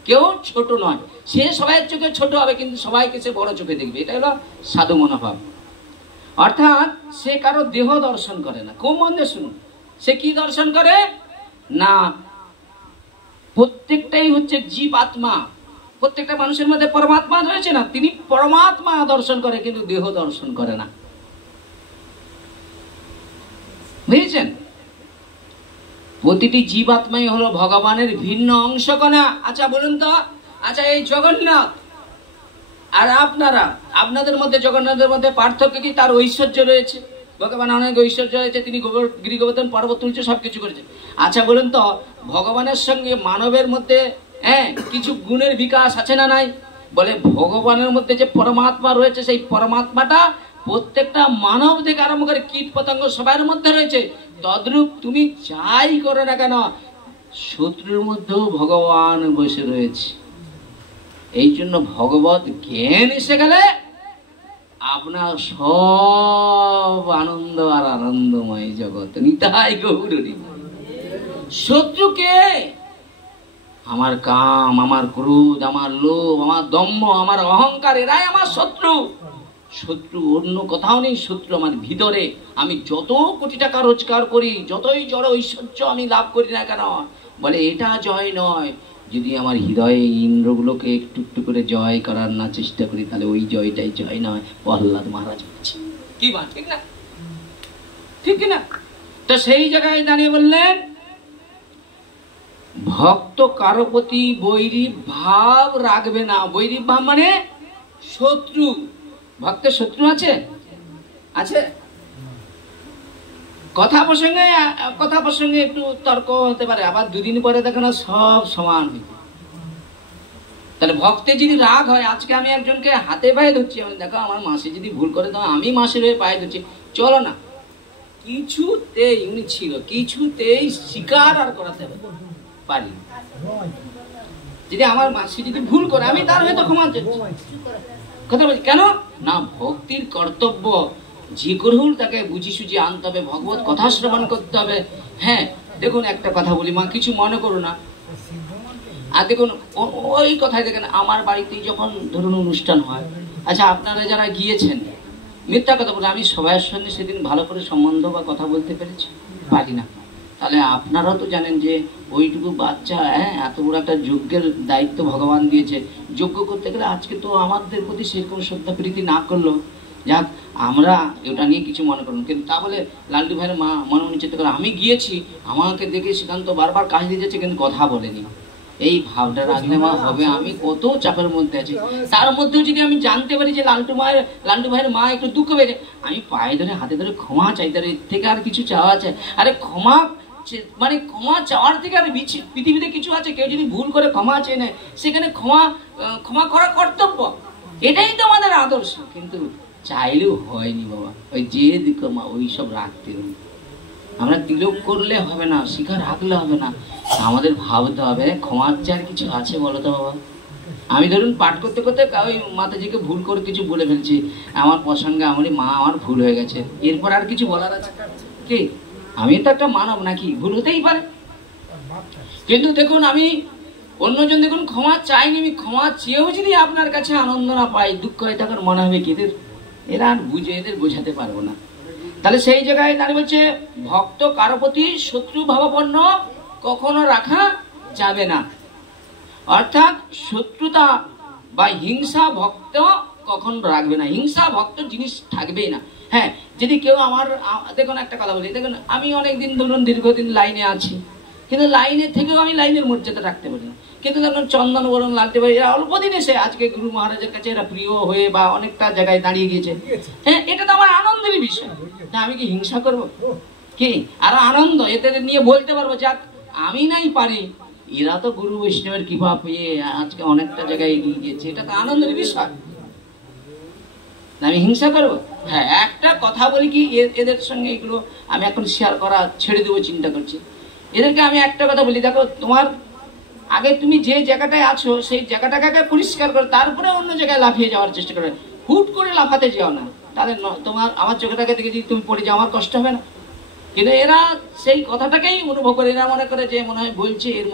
কেউ ছোট নয়, সে সবাইয়ের চোখে ছোট হবে, কিন্তু সবাইকে সে বড় চোখে দেখবে, এটা হলো সাধু মনোভাব। অর্থাৎ সে কারো দেহ দর্শন করে না। খুব মন দিয়ে শুনুন, সে কি দর্শন করে না, প্রত্যেকটাই হচ্ছে জীব আত্মা, প্রত্যেকটা মানুষের মধ্যে পরমাত্মা রয়েছে না, তিনি পরমাত্মা দর্শন করে, কিন্তু দেহ দর্শন করে না। বুঝেছেন? প্রতিটি জীবাত্মাই হলো ভগবানের ভিন্ন অংশকণা। আচ্ছা বলুন তো, আচ্ছা এই জগন্নাথ আর আপনারা, আপনাদের মধ্যে জগন্নাথের মধ্যে পার্থক্য কি? তার ঐশ্বর্য রয়েছে, ভগবান অনেক ঐশ্বর্য রয়েছে, তিনি গিরি গোবর্ধন পর্বত তুলছে, সবকিছু করেছে। আচ্ছা বলুন তো, ভগবানের সঙ্গে মানবের মধ্যে কিছু গুণের বিকাশ আছে না নাই? বলে ভগবানের মধ্যে যে পরমাত্মা রয়েছে, সেই পরমাত্মাটা প্রত্যেকটা মানব থেকে আরম্ভ করে কীট পতঙ্গ সবার মধ্যে রয়েছে। তদ্রূপ তুমি যাই করো না কেন, শত্রুর মধ্যেও ভগবান বসে রয়েছে। এই জন্য ভগবত জ্ঞান এসে গেলে আপনার সব আনন্দ আর আনন্দময় জগৎ। নিতাই গৌরী। শত্রুকে আমার কাম, আমার ক্রোধ, আমার লোভ, আমার দম্ভ, আমার অহংকার, এরাই আমার শত্রু। শত্রু অন্য কোথাও নেই, শত্রু আমার ভিতরে। আমি যত কোটি টাকা রোজগার করি, যতই জড় ঐশ্বর্য আমি লাভ করি না কেন, বলে এটা জয় নয়। যদি আমার হৃদয়ে ইন্দ্রগুলোকে একটু একটু করে জয় করার না চেষ্টা করি, তাহলে ওই জয়টাই জয় নয়। প্রহ্লাদ মহারাজ বলছে কি বা ঠিক না? ঠিক কিনা? তো সেই জায়গায় দাঁড়িয়ে বললেন ভক্ত কারো প্রতি বৈরী ভাব রাখবে না। বৈরী ভাব মানে শত্রু। ভক্তের শত্রু আছে? আছে? কথা প্রসঙ্গে একটু তর্ক হতে পারে, আবার দুদিন পরে দেখো না সব সমান হয়ে। তাহলে ভক্তের যদি রাগ হয়, আজকে আমি একজনকে হাতে পায়ে ধরছি, আমি দেখো আমার মাসি যদি ভুল করে দাও, আমি মাসির হয়ে পায়ে ধরছি, চলো না, কিছুতেই উনি ছিল, কিছুতেই স্বীকার আর করাতে পারি। যদি আমার মাসি যদি ভুল করে, আমি তার হয়তো ক্ষমা চাচ্ছি, কথা বলছি কেন না, ভক্তির কর্তব্য যে করুন তাকে বুঝি সুঝি আনতে হবে, ভগবত কথা শ্রবণ করতে হবে। হ্যাঁ দেখুন একটা কথা বলি মা, কিছু মনে করো না। আর দেখুন ওই কথায় দেখেন, আমার বাড়িতেই যখন ধরুন অনুষ্ঠান হয়, আচ্ছা আপনারা যারা গিয়েছেন, মিথ্যা কথা বলে আমি সবার সঙ্গে সেদিন ভালো করে সম্বন্ধ বা কথা বলতে পেরেছি? পারি না। তাহলে আপনারাও তো জানেন যে ওইটুকু বাচ্চা, হ্যাঁ, এত বড় একটা যজ্ঞের দায়িত্ব ভগবান দিয়েছে, যজ্ঞ করতে গেলে আজকে তো আমাদের প্রতি সেরকম শ্রদ্ধা প্রীতি না করলো, যাক আমরা ওটা নিয়ে কিছু মনে করুন। কিন্তু তা বলে লালটু ভাইয়ের মা মনে মনে চিন্তা করে আমি গিয়েছি, আমাকে দেখে শ্রীকান্ত বারবার কাজ দিয়ে যাচ্ছে কিন্তু কথা বলেনি, এই ভাবটা রাখলে মা হবে? আমি কত চাপের মধ্যে আছি, তার মধ্যেও যদি আমি জানতে পারি যে লালটু ভাইয়ের মা একটু দুঃখ পেয়েছে, আমি পায়ে ধরে হাতে ধরে ক্ষমা চাই, তার এর থেকে আর কিছু চাওয়া আছে? আরে ক্ষমা মানে ক্ষমা চাওয়ার থেকে আর পৃথিবীতে কিছু আছে? কেউ যদি ভুল করে ক্ষমা চেয়ে নেয়, সেখানে ক্ষমা করা কর্তব্য, এটাই তো আমাদের আদর্শ। কিন্তু চাইলেও হয়নি বাবা, ওই যে ক্ষমা ওই সব রাখতে হবে। আমরা তিলক করলে হবে না, শিখা রাখলে হবে না, আমাদের ভাবতে হবে ক্ষমার চেয়ে আর কিছু আছে বলো তো বাবা? আমি ধরুন পাঠ করতে করতে ওই মাতাজিকে ভুল করে কিছু বলে ফেলছি, আমার প্রসঙ্গে আমারই মা আমার ভুল হয়ে গেছে, এরপর আর কিছু বলার আছে কি? আমি তো একটা মানব নাকি, ভুল হতেই পারে। কিন্তু দেখুন আমি অন্যজন দেখুন ক্ষমা চাইনি, আমি ক্ষমা চেয়েও যদি আপনার কাছে আনন্দ না পাই, দুঃখ হয়, তখন মনে হবে কি এরা আর বুঝে, এদের বোঝাতে পারবো না। তাহলে সেই জায়গায় দাঁড়িয়ে বলছে ভক্ত কারো প্রতি শত্রু ভাবাপন্ন কখনো রাখা যাবে না, অর্থাৎ শত্রুতা বা হিংসা ভক্ত কখন রাখবে না, হিংসা ভক্ত জিনিস থাকবেই না। হ্যাঁ, যদি কেউ আমার, দেখুন একটা কথা বলি, দেখুন আমি অনেকদিন ধরুন দীর্ঘদিন লাইনে আছি, কিন্তু লাইনের থেকেও আমি লাইনের মর্যাদা রাখতে পারি না। কিন্তু দেখুন চন্দন বরণ লালটে ভাই এরা অল্প দিন এসে আজকে গুরু মহারাজের কাছে এরা প্রিয় হয়ে বা অনেকটা জায়গায় দাঁড়িয়ে গিয়েছে, হ্যাঁ, এটা তো আমার আনন্দেরই বিষয়। তা আমি কি হিংসা করব কি? আর আনন্দ এদের নিয়ে বলতে পারবো, যাক আমি নাই পারি, এরা তো গুরু বৈষ্ণবের কৃপা পেয়ে আজকে অনেকটা জায়গায় এগিয়ে গিয়েছে, এটা তো আনন্দের বিষয়। আমি হিংসা করবো? হ্যাঁ, একটা কথা বলি কি, এদের সঙ্গে এগুলো আমি এখন শেয়ার করা ছেড়ে দেবো চিন্তা করছি। এদেরকে আমি একটা কথা বলি, দেখো তোমার আগে তুমি যে জায়গাটায় আছো সেই জায়গাটাকে পরিষ্কার করো, তারপরে অন্য জায়গায় লাফিয়ে যাওয়ার চেষ্টা করো, হুট করে লাফাতে যাও না, তাহলে তোমার আমার চোখটাকে দেখে যদি তুমি পড়ে যাও আমার কষ্ট হবে না? কিন্তু এরা সেই কথাটাকেই অনুভব করে, এরা মনে করে যে মনে হয় বলছে, এর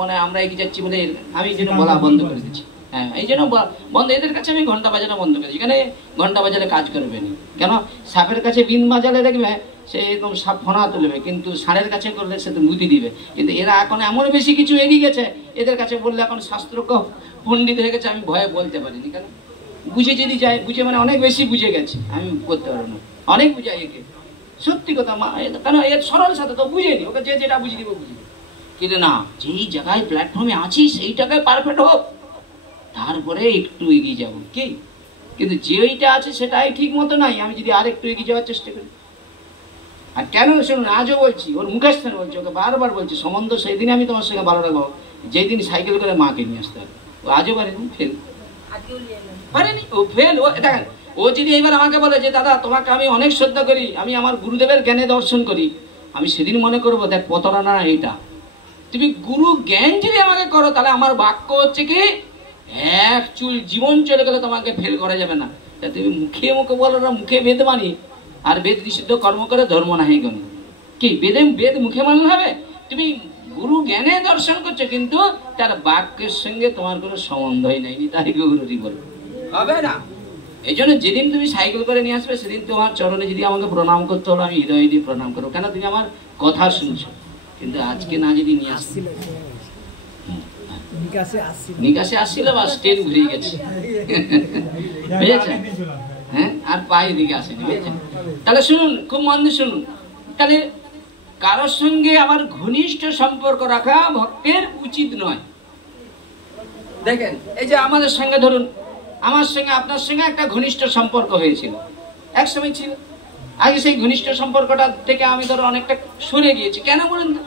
মনে আমরা এগিয়ে যাচ্ছি বলে আমি এই জন্য বলা বন্ধ করে দিচ্ছি। হ্যাঁ, এই জন্য বন্ধ, এদের কাছে আমি ঘন্টা বাজানো বন্ধ করেছি, এখানে ঘন্টা বাজালে কাজ করবে না। কেন? সাপের কাছে বিন বাজালে দেখবে সে একদম সাপ ফোনা তুলবে, কিন্তু ষাঁড়ের কাছে করলে সে তো মুতি দিবে। কিন্তু এরা এখন এমন বেশি কিছু এগিয়ে গেছে, এদের কাছে বললে এখন শাস্ত্র পণ্ডিত হয়ে গেছে, আমি ভয়ে বলতে পারিনি। কেন? বুঝে যদি যায়, বুঝে মানে অনেক বেশি বুঝে গেছে, আমি করতে পারবো না, অনেক বুঝাই একে, সত্যি কথা মা। কেন? এর সরল সাথে তো বুঝে নি, ওকে যে যেটা বুঝিয়ে দিব বুঝিয়ে। কিন্তু না, যেই জায়গায় প্ল্যাটফর্মে আছি সেই জায়গায় পারফেক্ট হোক, তারপরে একটু এগিয়ে যাবো কি? কিন্তু যেইটা আছে সেটাই ঠিক মতো নাই, আমি যদি আর একটু এগিয়ে যাওয়ার চেষ্টা করি। আর কেন শুনুন, আজও বলছি, ওর মুখের স্থানে বলছি, ওকে বারবার বলছি সম্বন্ধ সেই দিনে আমি তোমার সঙ্গে ভালো রাখবো যেই দিন সাইকেল করে মাকে নিয়ে আসতে হবে। ও আজও পারেনি, ফেল পারেনি, ও ফেল। ও দেখেন, ও যদি এইবার আমাকে বলে যে দাদা তোমাকে আমি অনেক শ্রদ্ধা করি, আমি আমার গুরুদেবের জ্ঞানে দর্শন করি, আমি সেদিন মনে করবো দেখ প্রতারণা এইটা, তুমি গুরু জ্ঞান যদি আমাকে করো, তাহলে আমার বাক্য হচ্ছে কি, এক চুল জীবন চলে গেলে তোমাকে ফেল করা যাবে না। তুমি মুখে মুখে বলো না, মুখে বেদ মানি, আর বেদ নিষিদ্ধ কর্ম করে ধর্ম নাহি গণি, কি বেদ মুখে মানলে হবে? তুমি গুরু জ্ঞানে দর্শন করছো, কিন্তু তার বাক্যের সঙ্গে তোমার কোনো সম্বন্ধই নাই, তাই গুরুজি বলবে, হবে না। এই জন্য যেদিন তুমি সাইকেল করে নিয়ে আসবে, সেদিন তোমার চরণে যদি আমাকে প্রণাম করতে হলো, আমি হৃদয় দিয়ে প্রণাম করবো, কেন তুমি আমার কথা শুনছো। কিন্তু আজকে না যদি নিয়ে আসছি, নিকাশে আসছিল বা স্টেন ঘুরে গেছে, বুঝেছেন? হ্যাঁ, আর পায়ে দিকে আসেনি, বুঝেছেন? তাহলে শুনুন, খুব মন দিয়ে শুনুন, তাহলে কারোর সঙ্গে আবার ঘনিষ্ঠ সম্পর্ক রাখা ভক্তের উচিত নয়। দেখেন, এই যে আমাদের সঙ্গে ধরুন, আমার সঙ্গে আপনার সঙ্গে একটা ঘনিষ্ঠ সম্পর্ক হয়েছিল, এক সময় ছিল, আগে সেই ঘনিষ্ঠ সম্পর্কটা থেকে আমি ধরো অনেকটা সরে গিয়েছি। কেন বলুন তো?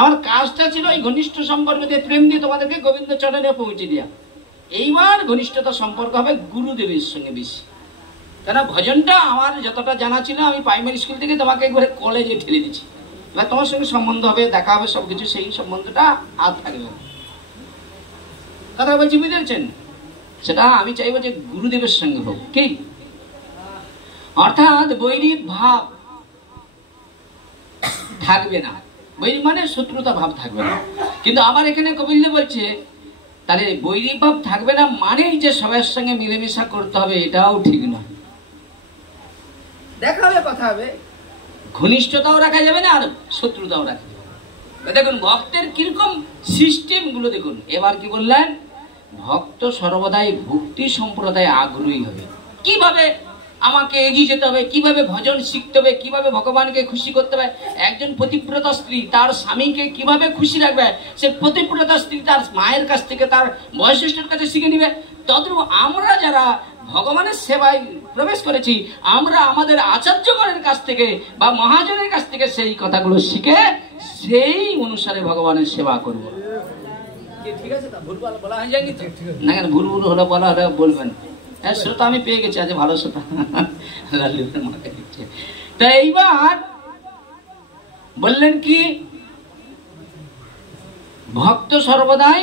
আমার কাজটা ছিল এই ঘনিষ্ঠ সম্পর্ক দিয়ে, প্রেম দিয়ে তোমাদেরকে গোবিন্দ চরণে পৌঁছে দেওয়া। এইবার ঘনিষ্ঠতা সম্পর্ক হবে গুরুদেবের সঙ্গে বেশি। কেন? ভজনটা আমার যতটা জানা ছিল, আমি প্রাইমারি স্কুল থেকে তোমাকে একবারে কলেজে ঠেলে দিচ্ছি, এবার তোমার সঙ্গে সম্বন্ধ হবে, দেখা হবে, সবকিছু, সেই সম্বন্ধটা আর থাকবে। কথা বলছি, বুঝেছেন? সেটা আমি চাইবো যে গুরুদেবের সঙ্গে হোক, কি? অর্থাৎ বৈরিক ভাব থাকবে না, বৈরী মানে শত্রুতা ভাব থাকবে না। কিন্তু আবার এখানে কপিলদেব বলছে তাহলে বৈরী ভাব থাকবে না মানেই যে সবার সঙ্গে মিলেমিশা করতে হবে, এটাও ঠিক না। দেখা হবে, কথা হবে, ঘনিষ্ঠতাও রাখা যাবে না আর শত্রুতাও রাখা যাবে। দেখুন ভক্তের কিরকম সিস্টেম গুলো দেখুন। এবার কি বললেন, ভক্ত সর্বদাই ভক্তি সম্প্রদায়ে আগ্রহী হবে। কিভাবে আমাকে এগিয়ে যেতে হবে, কিভাবে ভজন শিখতে হবে, কিভাবে ভগবানকে খুশি করতে হবে। একজন পতিব্রতা স্ত্রী তার স্বামীকে কিভাবে খুশি রাখবে, সে পতিব্রতা স্ত্রী তার মায়ের কাছ থেকে, তার বয়োজ্যেষ্ঠের কাছে শিখে নিবে। তদ্রূপ আমরা যারা ভগবানের সেবায় প্রবেশ করেছি, আমরা আমাদের আচার্যগণের কাছ থেকে বা মহাজনের কাছ থেকে সেই কথাগুলো শিখে সেই অনুসারে ভগবানের সেবা করব। ঠিক আছে, তা ভুলভাল বলা হয়ে যায়নি তো? না, ভুল ভুল হলে বলা হলে বলবেন। হ্যাঁ, শ্রোতা আমি পেয়ে গেছি, আজ ভালো শ্রোতা। তা এইবার বললেন কি, ভক্ত সর্বদাই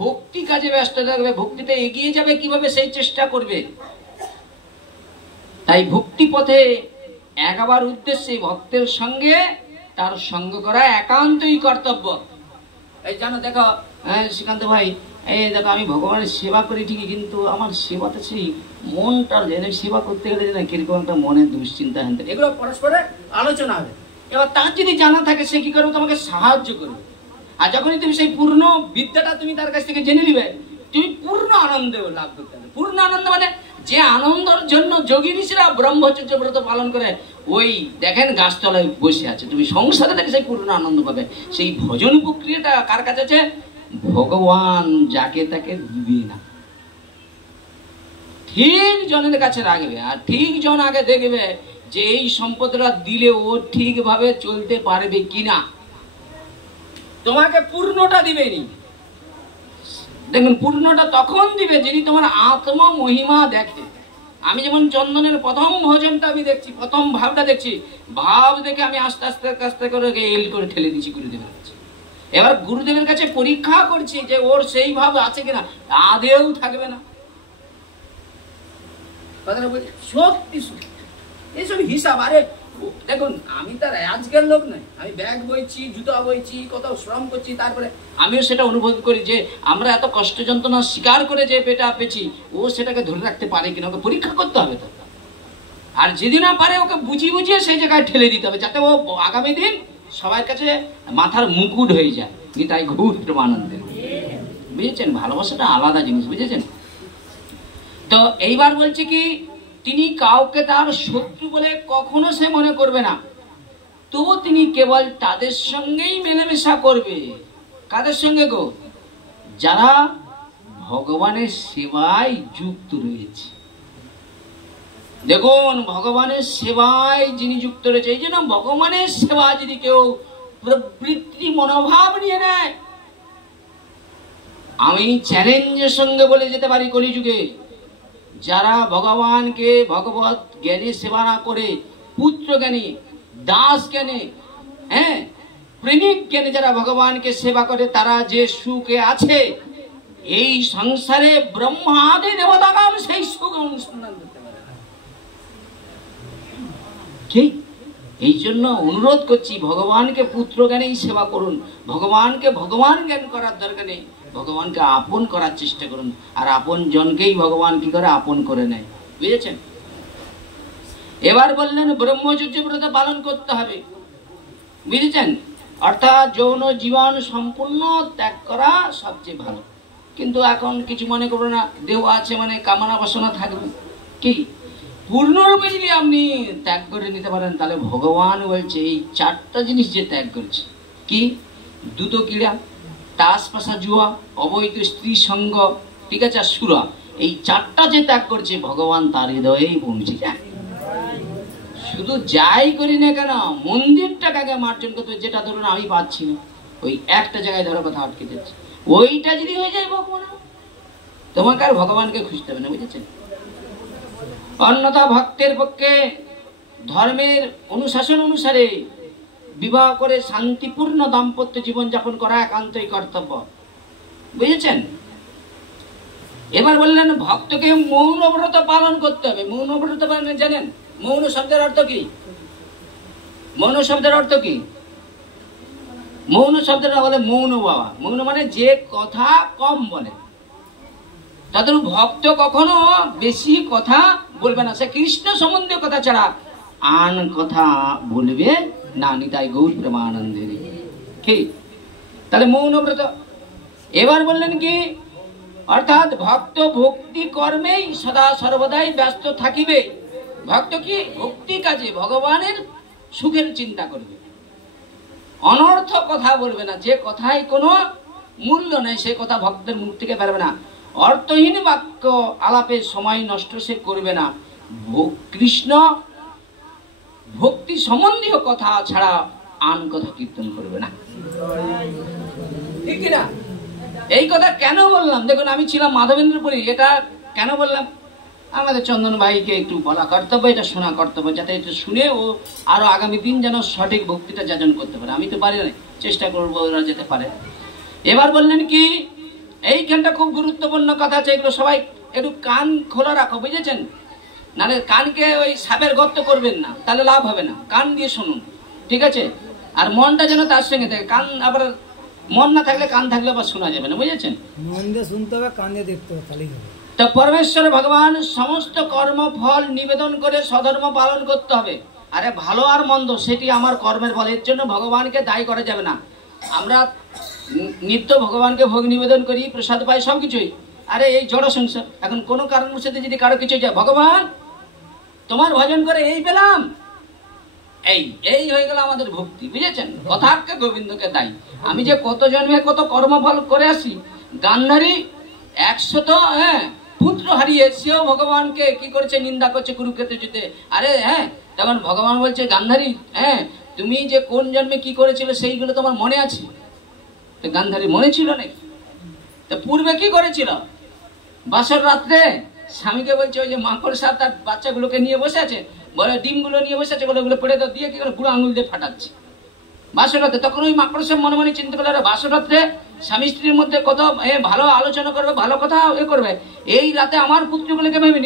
ভক্তি কাজে ব্যস্ত থাকবে, ভক্তিতে এগিয়ে যাবে কিভাবে সেই চেষ্টা করবে। তাই ভক্তি পথে এগাবার উদ্দেশ্যে ভক্তের সঙ্গে তার সঙ্গ করা একান্তই কর্তব্য। এই জানো, দেখো শ্রীকান্ত ভাই, এই দেখো আমি ভগবানের সেবা করি ঠিকই, কিন্তু আমার সেবাতে সেই মনটা যেন সেবা করতে গেলে যেন কিরকম একটা মনের দুশ্চিন্তা হেন, এগুলো পরস্পরের আলোচনা হবে। এবার তার যদি জানা থাকে সে কি করবে, তোমাকে সাহায্য করবে। আর যখনই তুমি সেই পূর্ণ বিদ্যাটা তুমি তার কাছ থেকে জেনে নিবে, তুমি পূর্ণ আনন্দ লাভ করতে হবে। পূর্ণ আনন্দ মানে যে আনন্দের জন্য যোগী ঋষিরা ব্রহ্মচর্য ব্রত পালন করে, ওই দেখেন গাছতলায় বসে আছে, তুমি সংসারে থেকে সেই পূর্ণ আনন্দ পাবে। সেই ভজন প্রক্রিয়াটা কার কাছে আছে? ভগবান যাকে তাকে দিবে না, ঠিক জনের কাছে রাখবে। আর ঠিক জন আগে দেখবে যে এই সম্পদটা দিলে ও ঠিকভাবে চলতে পারবে কিনা। তোমাকে পূর্ণটা দিবেনি। দেখুন, পূর্ণটা তখন দিবে যিনি তোমার আত্ম মহিমা দেখে। আমি যেমন চন্দনের প্রথম ভোজনটা আমি দেখছি, প্রথম ভাবটা দেখছি, ভাব দেখে আমি আস্তে আস্তে আস্তে করে এল করে ঠেলে দিচ্ছি গুরুদেবের কাছে। এবার গুরুদেবের কাছে পরীক্ষা করছি যে ওর সেই ভাব আছে কিনা, আদেও থাকবে না। কথাটা বলছি, সত্যি এইসব হিসাব। আরে দেখুন, আমি তার আজকের লোক নয়, আমি ব্যাগ বইছি, জুতা বইছি, কত শ্রম করছি, তারপরে আমিও সেটা অনুভব করি যে আমরা এত কষ্ট যন্ত্রণা স্বীকার করে যে পেটা পেয়েছি, ও সেটাকে ধরে রাখতে পারে কিনা, ওকে পরীক্ষা করতে হবে তো। আর যদি না পারে ওকে বুঝিয়ে বুঝিয়ে সেই জায়গায় ঠেলে দিতে হবে, যাতে ও আগামী দিন সবার কাছে মাথার মুকুট হয়ে যায়। তাই ঘুর প্রেমানন্দে, বুঝেছেন? ভালোবাসাটা আলাদা জিনিস, বুঝেছেন তো? এইবার বলছে কি, তিনি কাউকে তার শত্রু বলে কখনো সে মনে করবে না, তবু তিনি কেবল তাদের সঙ্গেই মেলামেশা করবে। কাদের সঙ্গে গো? যারা ভগবানের সেবায় যুক্ত রয়েছে। দেখুন, ভগবানের সেবায় যিনি যুক্ত রয়েছে, এই জন্য ভগবানের সেবা যদি কেউ প্রবৃত্তি মনোভাব নিয়ে নেয়, আমি চ্যালেঞ্জের সঙ্গে বলে যেতে পারি, কলিযুগে যারা ভগবানকে ভগবত জ্ঞানী সেবা না করে, পুত্র জ্ঞানী, দাস জ্ঞানী, হ্যাঁ প্রেমিক জ্ঞানী যারা ভগবানকে সেবা করে, তারা যে সুখে আছে এই সংসারে ব্রহ্মাদি দেবতাগণ সেই সুখ অনুসন্ধান করতে পারে না। ঠিক এই জন্য অনুরোধ করছি, ভগবানকে পুত্র জ্ঞানেই সেবা করুন। ভগবানকে ভগবান জ্ঞান করার দরকার নেই, ভগবানকে আপন করার চেষ্টা করুন। আর আপন জনকেই ভগবান কি করে? আপন করে নেয়, বুঝেছেন? এবার বললেন ব্রহ্মচর্য ব্রত পালন করতে হবে, বুঝেছেন? অর্থাৎ যৌন জীবন সম্পূর্ণ ত্যাগ করা সবচেয়ে ভালো। কিন্তু এখন কিছু মনে করো না, দেহ আছে মানে কামনা বাসনা থাকবে। কি পূর্ণরূপে যদি আপনি ত্যাগ করে নিতে পারেন, তাহলে ভগবান বলছে এই চারটা জিনিস যে ত্যাগ করছে, কি? দ্রুত ক্রীড়া, তাস পাশা জুয়া, অবৈধ স্ত্রী সঙ্গ, ঠিক আছে, সুরা, এই চারটা যে ত্যাগ করছে, ভগবান তার হৃদয়েই পৌঁছে যায়। শুধু যাই করি না কেন, মন্দিরটাকে আগে মার্জন করতে, যেটা ধরুন আমি পাচ্ছি না, ওই একটা জায়গায় ধরো কথা আটকে যাচ্ছে, ওইটা যদি হয়ে যায় ভগবান, তোমাকে আর ভগবানকে খুঁজতে হবে না, বুঝেছেন? অন্যথা ভক্তের পক্ষে ধর্মের অনুশাসন অনুসারে বিবাহ করে শান্তিপূর্ণ দাম্পত্য জীবন যাপন করা একান্তই কর্তব্য, বুঝেছেন? এবার বললেন ভক্তকে মৌন ব্রত পালন করতে হবে। মৌন ব্রত পালন জানেন? মৌন শব্দের অর্থ কি? মৌন শব্দের অর্থ কি? মৌন শব্দটা বলে মৌন বাবা। মৌন মানে যে কথা কম বলে। তাদের ভক্ত কখনো বেশি কথা বলবে না, সে কৃষ্ণ সম্বন্ধীয় কথা ছাড়া আন কথা বলবে না। নিতাই গৌর প্রেমানন্দের কি তাহলে মৌন ব্রত। এবার বললেন কি, অর্থাৎ ভক্ত ভক্তি কর্মেই সদা সর্বদাই ব্যস্ত থাকিবে। ভক্ত কি ভক্তি কাজে ভগবানের সুখের চিন্তা করবে, অনর্থ কথা বলবে না। যে কথায় কোনো মূল্য নেই সে কথা ভক্তের মুখ থেকে বেরোবে না। অর্থহীন বাক্য আলাপে সময় নষ্ট সে করবে না। কৃষ্ণ ভক্তি সম্বন্ধীয় কথা ছাড়া আন কথা কীর্তন করবে না, ঠিক না? এই কথা কেন বললাম দেখুন, আমি ছিলাম মাধবেন্দ্রপুরী। এটা কেন বললাম, আমাদের চন্দন ভাইকে একটু বলা কর্তব্য, এটা শোনা কর্তব্য, যাতে এটা শুনে ও আরো আগামী দিন যেন সঠিক ভক্তিটা যাজন করতে পারে। আমি তো পারি না, চেষ্টা করবো ওরা যেতে পারে। এবার বললেন কি, এইখানটা খুব গুরুত্বপূর্ণ কথা আছে, এগুলো সবাই একটু কান খোলা রাখো, বুঝেছেন? নাহলে কানকে ওই সাপের গর্ত করবেন না, তাহলে লাভ হবে না। কান দিয়ে শুনুন, ঠিক আছে? আর মনটা যেন তার সঙ্গে থাকে। কান আবার মন না থাকলে কান থাকলে আবার শোনা যাবে না, বুঝেছেন? মন দিয়ে শুনতে হবে, কান দিয়ে দেখতে হবে, তাহলেই হবে। তো পরমেশ্বর ভগবান সমস্ত কর্ম ফল নিবেদন করে সধর্ম পালন করতে হবে। আরে ভালো আর মন্দ সেটি আমার কর্মের ফলের জন্য ভগবানকে দায়ী করা যাবে না। আমরা নিত্য ভগবানকে ভোগ নিবেদন করি, প্রসাদ পাই, সবকিছুই। আরে এই জড় সংসার, এখন কোনো কারণের সাথে যদি কারো কিছু যায়, ভগবান তোমার ভজন করে এই পেলাম, এই হয়ে গেল আমাদের ভক্তি, বুঝেছেন? কথাকে গোবিন্দকে দায়ী। আমি যে কত জন্মে কত কর্মফল করে আসি, গান্ধারী 100 পুত্র হারিয়ে সেও ভগবানকে কি করেছে, নিন্দা করছে কুরুক্ষেত্র যুদ্ধে। আরে তখন ভগবান বলছে, গান্ধারী তুমি যে কোন জন্মে কি করেছিল সেইগুলো তোমার মনে আছে? গান্ধারী মনে ছিল নাকি? তো পূর্বে কি করেছিল? বাসর রাত্রে স্বামীকে বলছে, ওই যে মাকড় সাপ তার বাচ্চাগুলোকে নিয়ে বসে আছে, বলে ডিমগুলো নিয়ে বসে আছে, ওগুলো পড়ে দাও দিয়ে কি করে বুড়ো আঙুল দিয়ে ফাটাচ্ছে বাসর রাত্রে। তখন ওই মাকড় সাপ মনে মনে চিন্তা করলো, বাসর রাত্রে স্বামী স্ত্রীর মধ্যে কত ভালো আলোচনা করবে, ভালো কথা করবে, এই রাতে আমার পুত্রগুলোকে ভেবে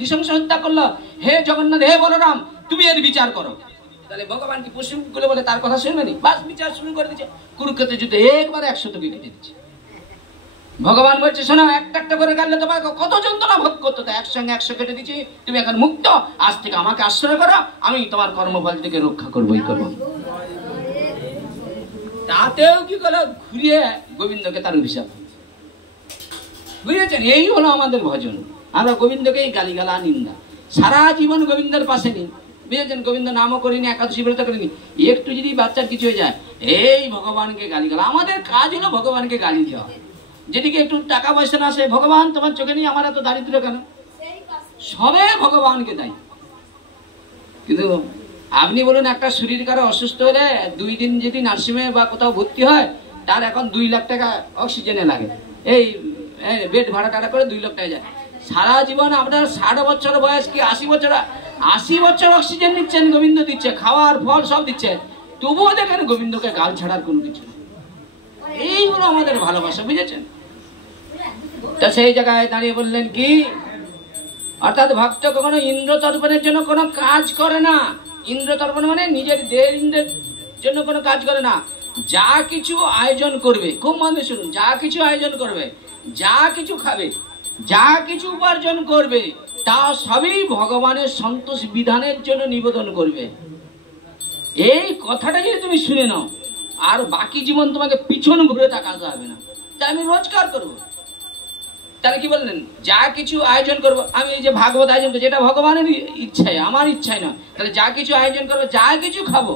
নৃশংস হত্যা করলো। হে জগন্নাথ, হে বলরাম, তুমি এর বিচার করো। তাহলে ভগবান কি পশুগুলো বলে তার কথা শুনবে নি? বাস বিচার শুরু করে দিচ্ছে। কুরুক্ষেত্রের যুদ্ধে একবারে 100 কেটে দিচ্ছে। ভগবান বলছে, শোনো, একটা একটা করে কাটলে তোমার কত যন্ত্রণা ভোগ করতে, একসঙ্গে 100 কেটে দিচ্ছি, তুমি এখন মুক্ত। আজ থেকে আমাকে আশ্রয় করো, আমি তোমার কর্মফল থেকে রক্ষা করবোই করবো। তাতেও কি করলো, ঘুরিয়ে গোবিন্দকে তার অভিশাপ, বুঝেছেন? এই হলো আমাদের ভজন। আমরা গোবিন্দকেই গালিগালা নিন্দা, সারা জীবন গোবিন্দের পাশে নিই, বুঝেছেন? গোবিন্দ নামও করিনি, একাদশী ব্রত করিনি, একটু যদি বাচ্চার কিছু হয়ে যায় এই ভগবানকে গালিগালা। আমাদের কাজ হলো ভগবানকে গালি দেওয়া। যেদিকে একটু টাকা পয়সা না আসে, ভগবান তোমার চোখে নিয়ে আমার এত দারিদ্র কেন? সবে ভগবানকে দেয়। কিন্তু আপনি বলুন, একটা শরীর কারো অসুস্থ হলে 2 দিন যদি নার্সিংহোমে বা কোথাও ভর্তি হয়, তার এখন 2 লাখ টাকা অক্সিজেনে লাগে। এই বেড ভাড়া টাড়া করে 2 লাখ টাকা যায়। সারা জীবন আপনার 60 বছর বয়স কি 80 বছর অক্সিজেন নিচ্ছেন, গোবিন্দ দিচ্ছে, খাওয়ার ফল সব দিচ্ছে, তবুও দেখেন গোবিন্দকে গাল ছাড়ার কোনো কিছু নেই। এইগুলো আমাদের ভালোবাসা, বুঝেছেন? তা সেই জায়গায় দাঁড়িয়ে বললেন কি, অর্থাৎ ভক্ত কখনো ইন্দ্র তর্পণের জন্য কোনো কাজ করে না। ইন্দ্র তর্পণ মানে নিজের দেহ ইন্দ্রের জন্য কোনো কাজ করে না। যা কিছু আয়োজন করবে, খুব মনে শুনুন, যা কিছু আয়োজন করবে, যা কিছু খাবে, যা কিছু উপার্জন করবে, তা সবই ভগবানের সন্তোষ বিধানের জন্য নিবেদন করবে। এই কথাটা যদি তুমি শুনে নাও, আর বাকি জীবন তোমাকে পিছন ঘুরে তাকাতে হবে না। তাই আমি রোজগার করবো। তাহলে কি বললেন, যা কিছু আয়োজন করবো, আমি এই যে ভাগবত আয়োজন করছি, এটা ভগবানের ইচ্ছায়, আমার ইচ্ছায় না। তাহলে যা কিছু আয়োজন করবো, যা কিছু খাবো,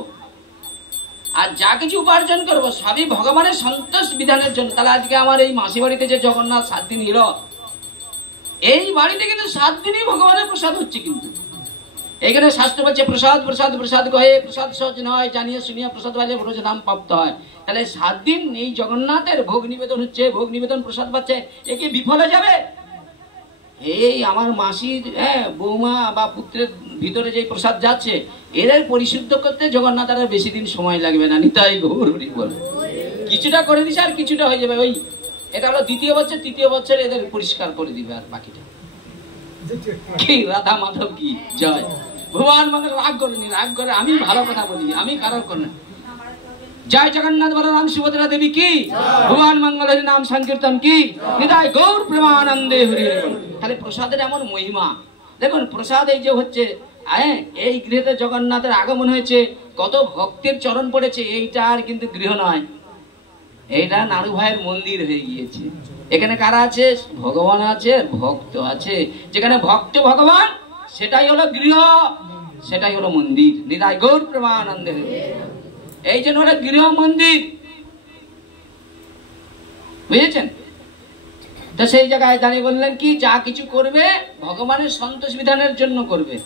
আর যা কিছু উপার্জন করবো, সবই ভগবানের সন্তোষ বিধানের জন্য। তাহলে আজকে আমার এই মাসি বাড়িতে যে জগন্নাথ 7 দিন এলো, এই বাড়িতে কিন্তু 7 দিনই ভগবানের প্রসাদ হচ্ছে। কিন্তু এখানে শাস্ত্র বলছে, প্রসাদ প্রসাদ প্রসাদ কহে, প্রসাদ সহজ নয়, জানিয়ে শুনিয়া প্রসাদ পাইলে ব্রজ ধাম প্রাপ্ত হয়। তাহলে 7 দিন এই জগন্নাথের ভোগ নিবেদন হচ্ছে, ভোগ নিবেদন প্রসাদ পাচ্ছে, এ কি বিফলে যাবে? এই আমার মাসির বৌমা বা পুত্রের ভিতরে যে প্রসাদ যাচ্ছে, এদের পরিশুদ্ধ করতে জগন্নাথ আর বেশি দিন সময় লাগবে না। নিতাই গৌর হরি বল। কিছুটা করে দিছে আর কিছুটা হয়ে যাবে। ওই এটা হলো 2য় বছর, 3য় বছর এদের পরিষ্কার করে দিবে, আর বাকিটা কি রাধা মাধব কি জয়। ভগবান মানে রাগ করেনি, রাগ করে আমি ভালো কথা বলি, আমি কারোর করে না। जय जगन्नाथ बलराम सुभद्रा देवी की, भगवान मंगल हरि नाम संकीर्तन की, निताय गौर प्रेमानंदे हरि हरि। তাহলে প্রসাদের এমন মহিমা দেখুন। প্রসাদ এই যে হচ্ছে এই গৃহতে জগন্নাথের আগমন হয়েছে, কত ভক্তের চরণ পড়েছে। এইটা আর কিন্তু গৃহ নয়, এইটা নাড়ু ভাইয়ের মন্দির হয়ে গিয়েছে। এখানে কারা আছে? ভগবান আছে, ভক্ত আছে। যেখানে ভক্ত ভগবান সেটাই হলো গৃহ, সেটাই হলো মন্দির। নিতাই গৌর প্রেমানন্দে। এই জন্য হলো গৃহ মন্দির, বুঝেছেন? তো সেই জায়গায় দাঁড়িয়ে বললেন কি, যা কিছু করবে ভগবানের সন্তোষ বিধানের জন্য করবে।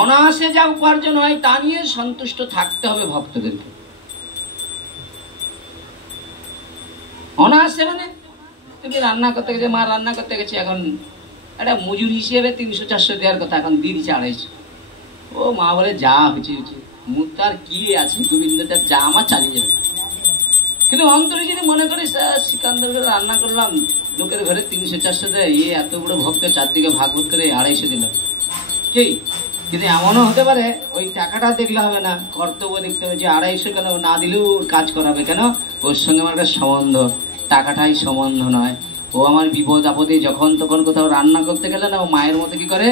অনায়াসে যা উপার্জন হয় তা নিয়ে সন্তুষ্ট থাকতে হবে ভক্তদেরকে। অনায়াসে মানে তুমি রান্না করতে গেছে, মা রান্না করতে গেছে, এখন একটা মজুর হিসেবে 300-400 দেওয়ার কথা, এখন দিয়ে দিচ্ছে 250। ও মা বলে যা হচ্ছে হচ্ছে, মুখ তার কি আছে, গোবিন্দ তার যা আমার চালিয়ে যাবে। কিন্তু অন্তরে যদি মনে করি সিকান্দর করে রান্না করলাম, লোকের ঘরে 300-400 দেয়, এত বড় ভক্ত, চারদিকে ভাগবত করে 250 দিল, ঠিক? কিন্তু এমনও হতে পারে ওই টাকাটা দেখলে হবে না, কর্তব্য দেখতে হবে। যে 250 কেন না দিলেও কাজ করাবে, কেন? ওর সঙ্গে আমার একটা সম্বন্ধ, টাকাটাই সম্বন্ধ নয়। ও আমার বিপদ আপদে যখন তখন কোথাও রান্না করতে গেলে না, ও মায়ের মতো কি করে,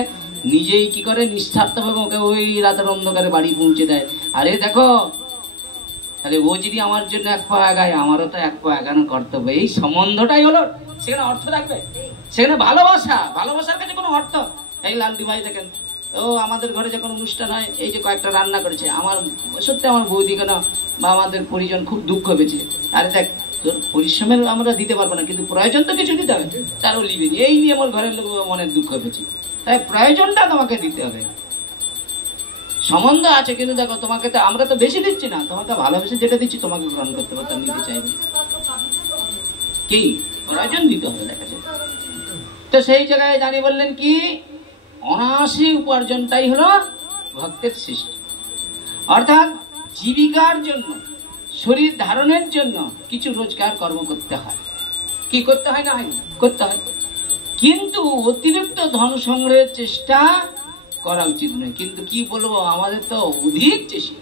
নিজেই কি করে নিঃস্বার্থভাবে ওকে ওই রাতের অন্ধকারে বাড়ি পৌঁছে দেয়। আরে দেখো, তাহলে ও যদি আমার জন্য 1 পা আগায়, আমারও তো 1 পা আগানো কর্তব্য। এই সম্বন্ধটাই হলো, সেখানে অর্থ রাখবে, সেখানে ভালোবাসা। ভালোবাসার কাছে কোনো অর্থ। এই লালটি ভাই দেখেন, ও আমাদের ঘরে যখন অনুষ্ঠান হয়, এই যে কয়েকটা রান্না করেছে, আমার সত্যি আমার বৌদি কেন বা আমাদের পরিজন খুব দুঃখ পেয়েছে। আরে দেখ, তোর পরিশ্রমের আমরা দিতে পারবো না, কিন্তু প্রয়োজন তো কিছু দিতে হবে, তারও লিবে। এই নিয়ে আমার ঘরের লোক মনের দুঃখ পেয়েছে, তাই প্রয়োজনটা তোমাকে দিতে হবে। সম্বন্ধ আছে, কিন্তু দেখো তোমাকে তো আমরা তো বেশি দিচ্ছি না, তোমাকে ভালোবেসে যেটা দিচ্ছি তোমাকে গ্রহণ করতে হবে, তার নিতে চাইবে কি, প্রয়োজন দিতে হবে, দেখা যায়। তো সেই জায়গায় দাঁড়িয়ে বললেন কি, অনায়াসী উপার্জনটাই হলো ভক্তের সৃষ্টি। অর্থাৎ জীবিকার জন্য, শরীর ধারণের জন্য কিছু রোজগার কর্ম করতে হয়। কি করতে হয়? না হয় না, করতে হয়। কিন্তু অতিরিক্ত ধন সংগ্রহের চেষ্টা করা উচিত নয়। কিন্তু কি বলবো, আমাদের তো অধিক চেষ্টা।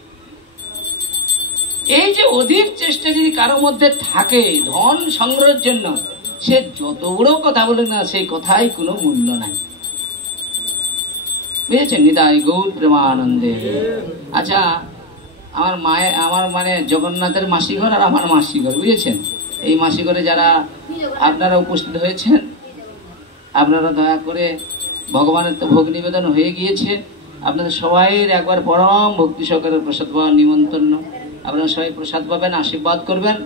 এই যে অধিক চেষ্টা যদি কারো মধ্যে থাকে ধন সংগ্রহের জন্য, সে যত বড় কথা বলে না, সেই কথাই কোনো মূল্য নাই। বুঝেছেন? নিতাই গৌর প্রেমানন্দে। আচ্ছা, আমার মানে জগন্নাথের মাসিঘর আর আমার মাসিঘর, বুঝেছেন? এই মাসিঘরে যারা আপনারা উপস্থিত হয়েছেন, আপনারা দয়া করে, ভগবানের তো ভোগ নিবেদন হয়ে গিয়েছে, আপনাদের সবাইয়ের একবার পরম ভক্তি সহকারে প্রসাদ পাওয়ার নিমন্ত্রণ। আপনারা সবাই প্রসাদ পাবেন, আশীর্বাদ করবেন।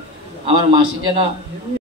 আমার মাসি যেন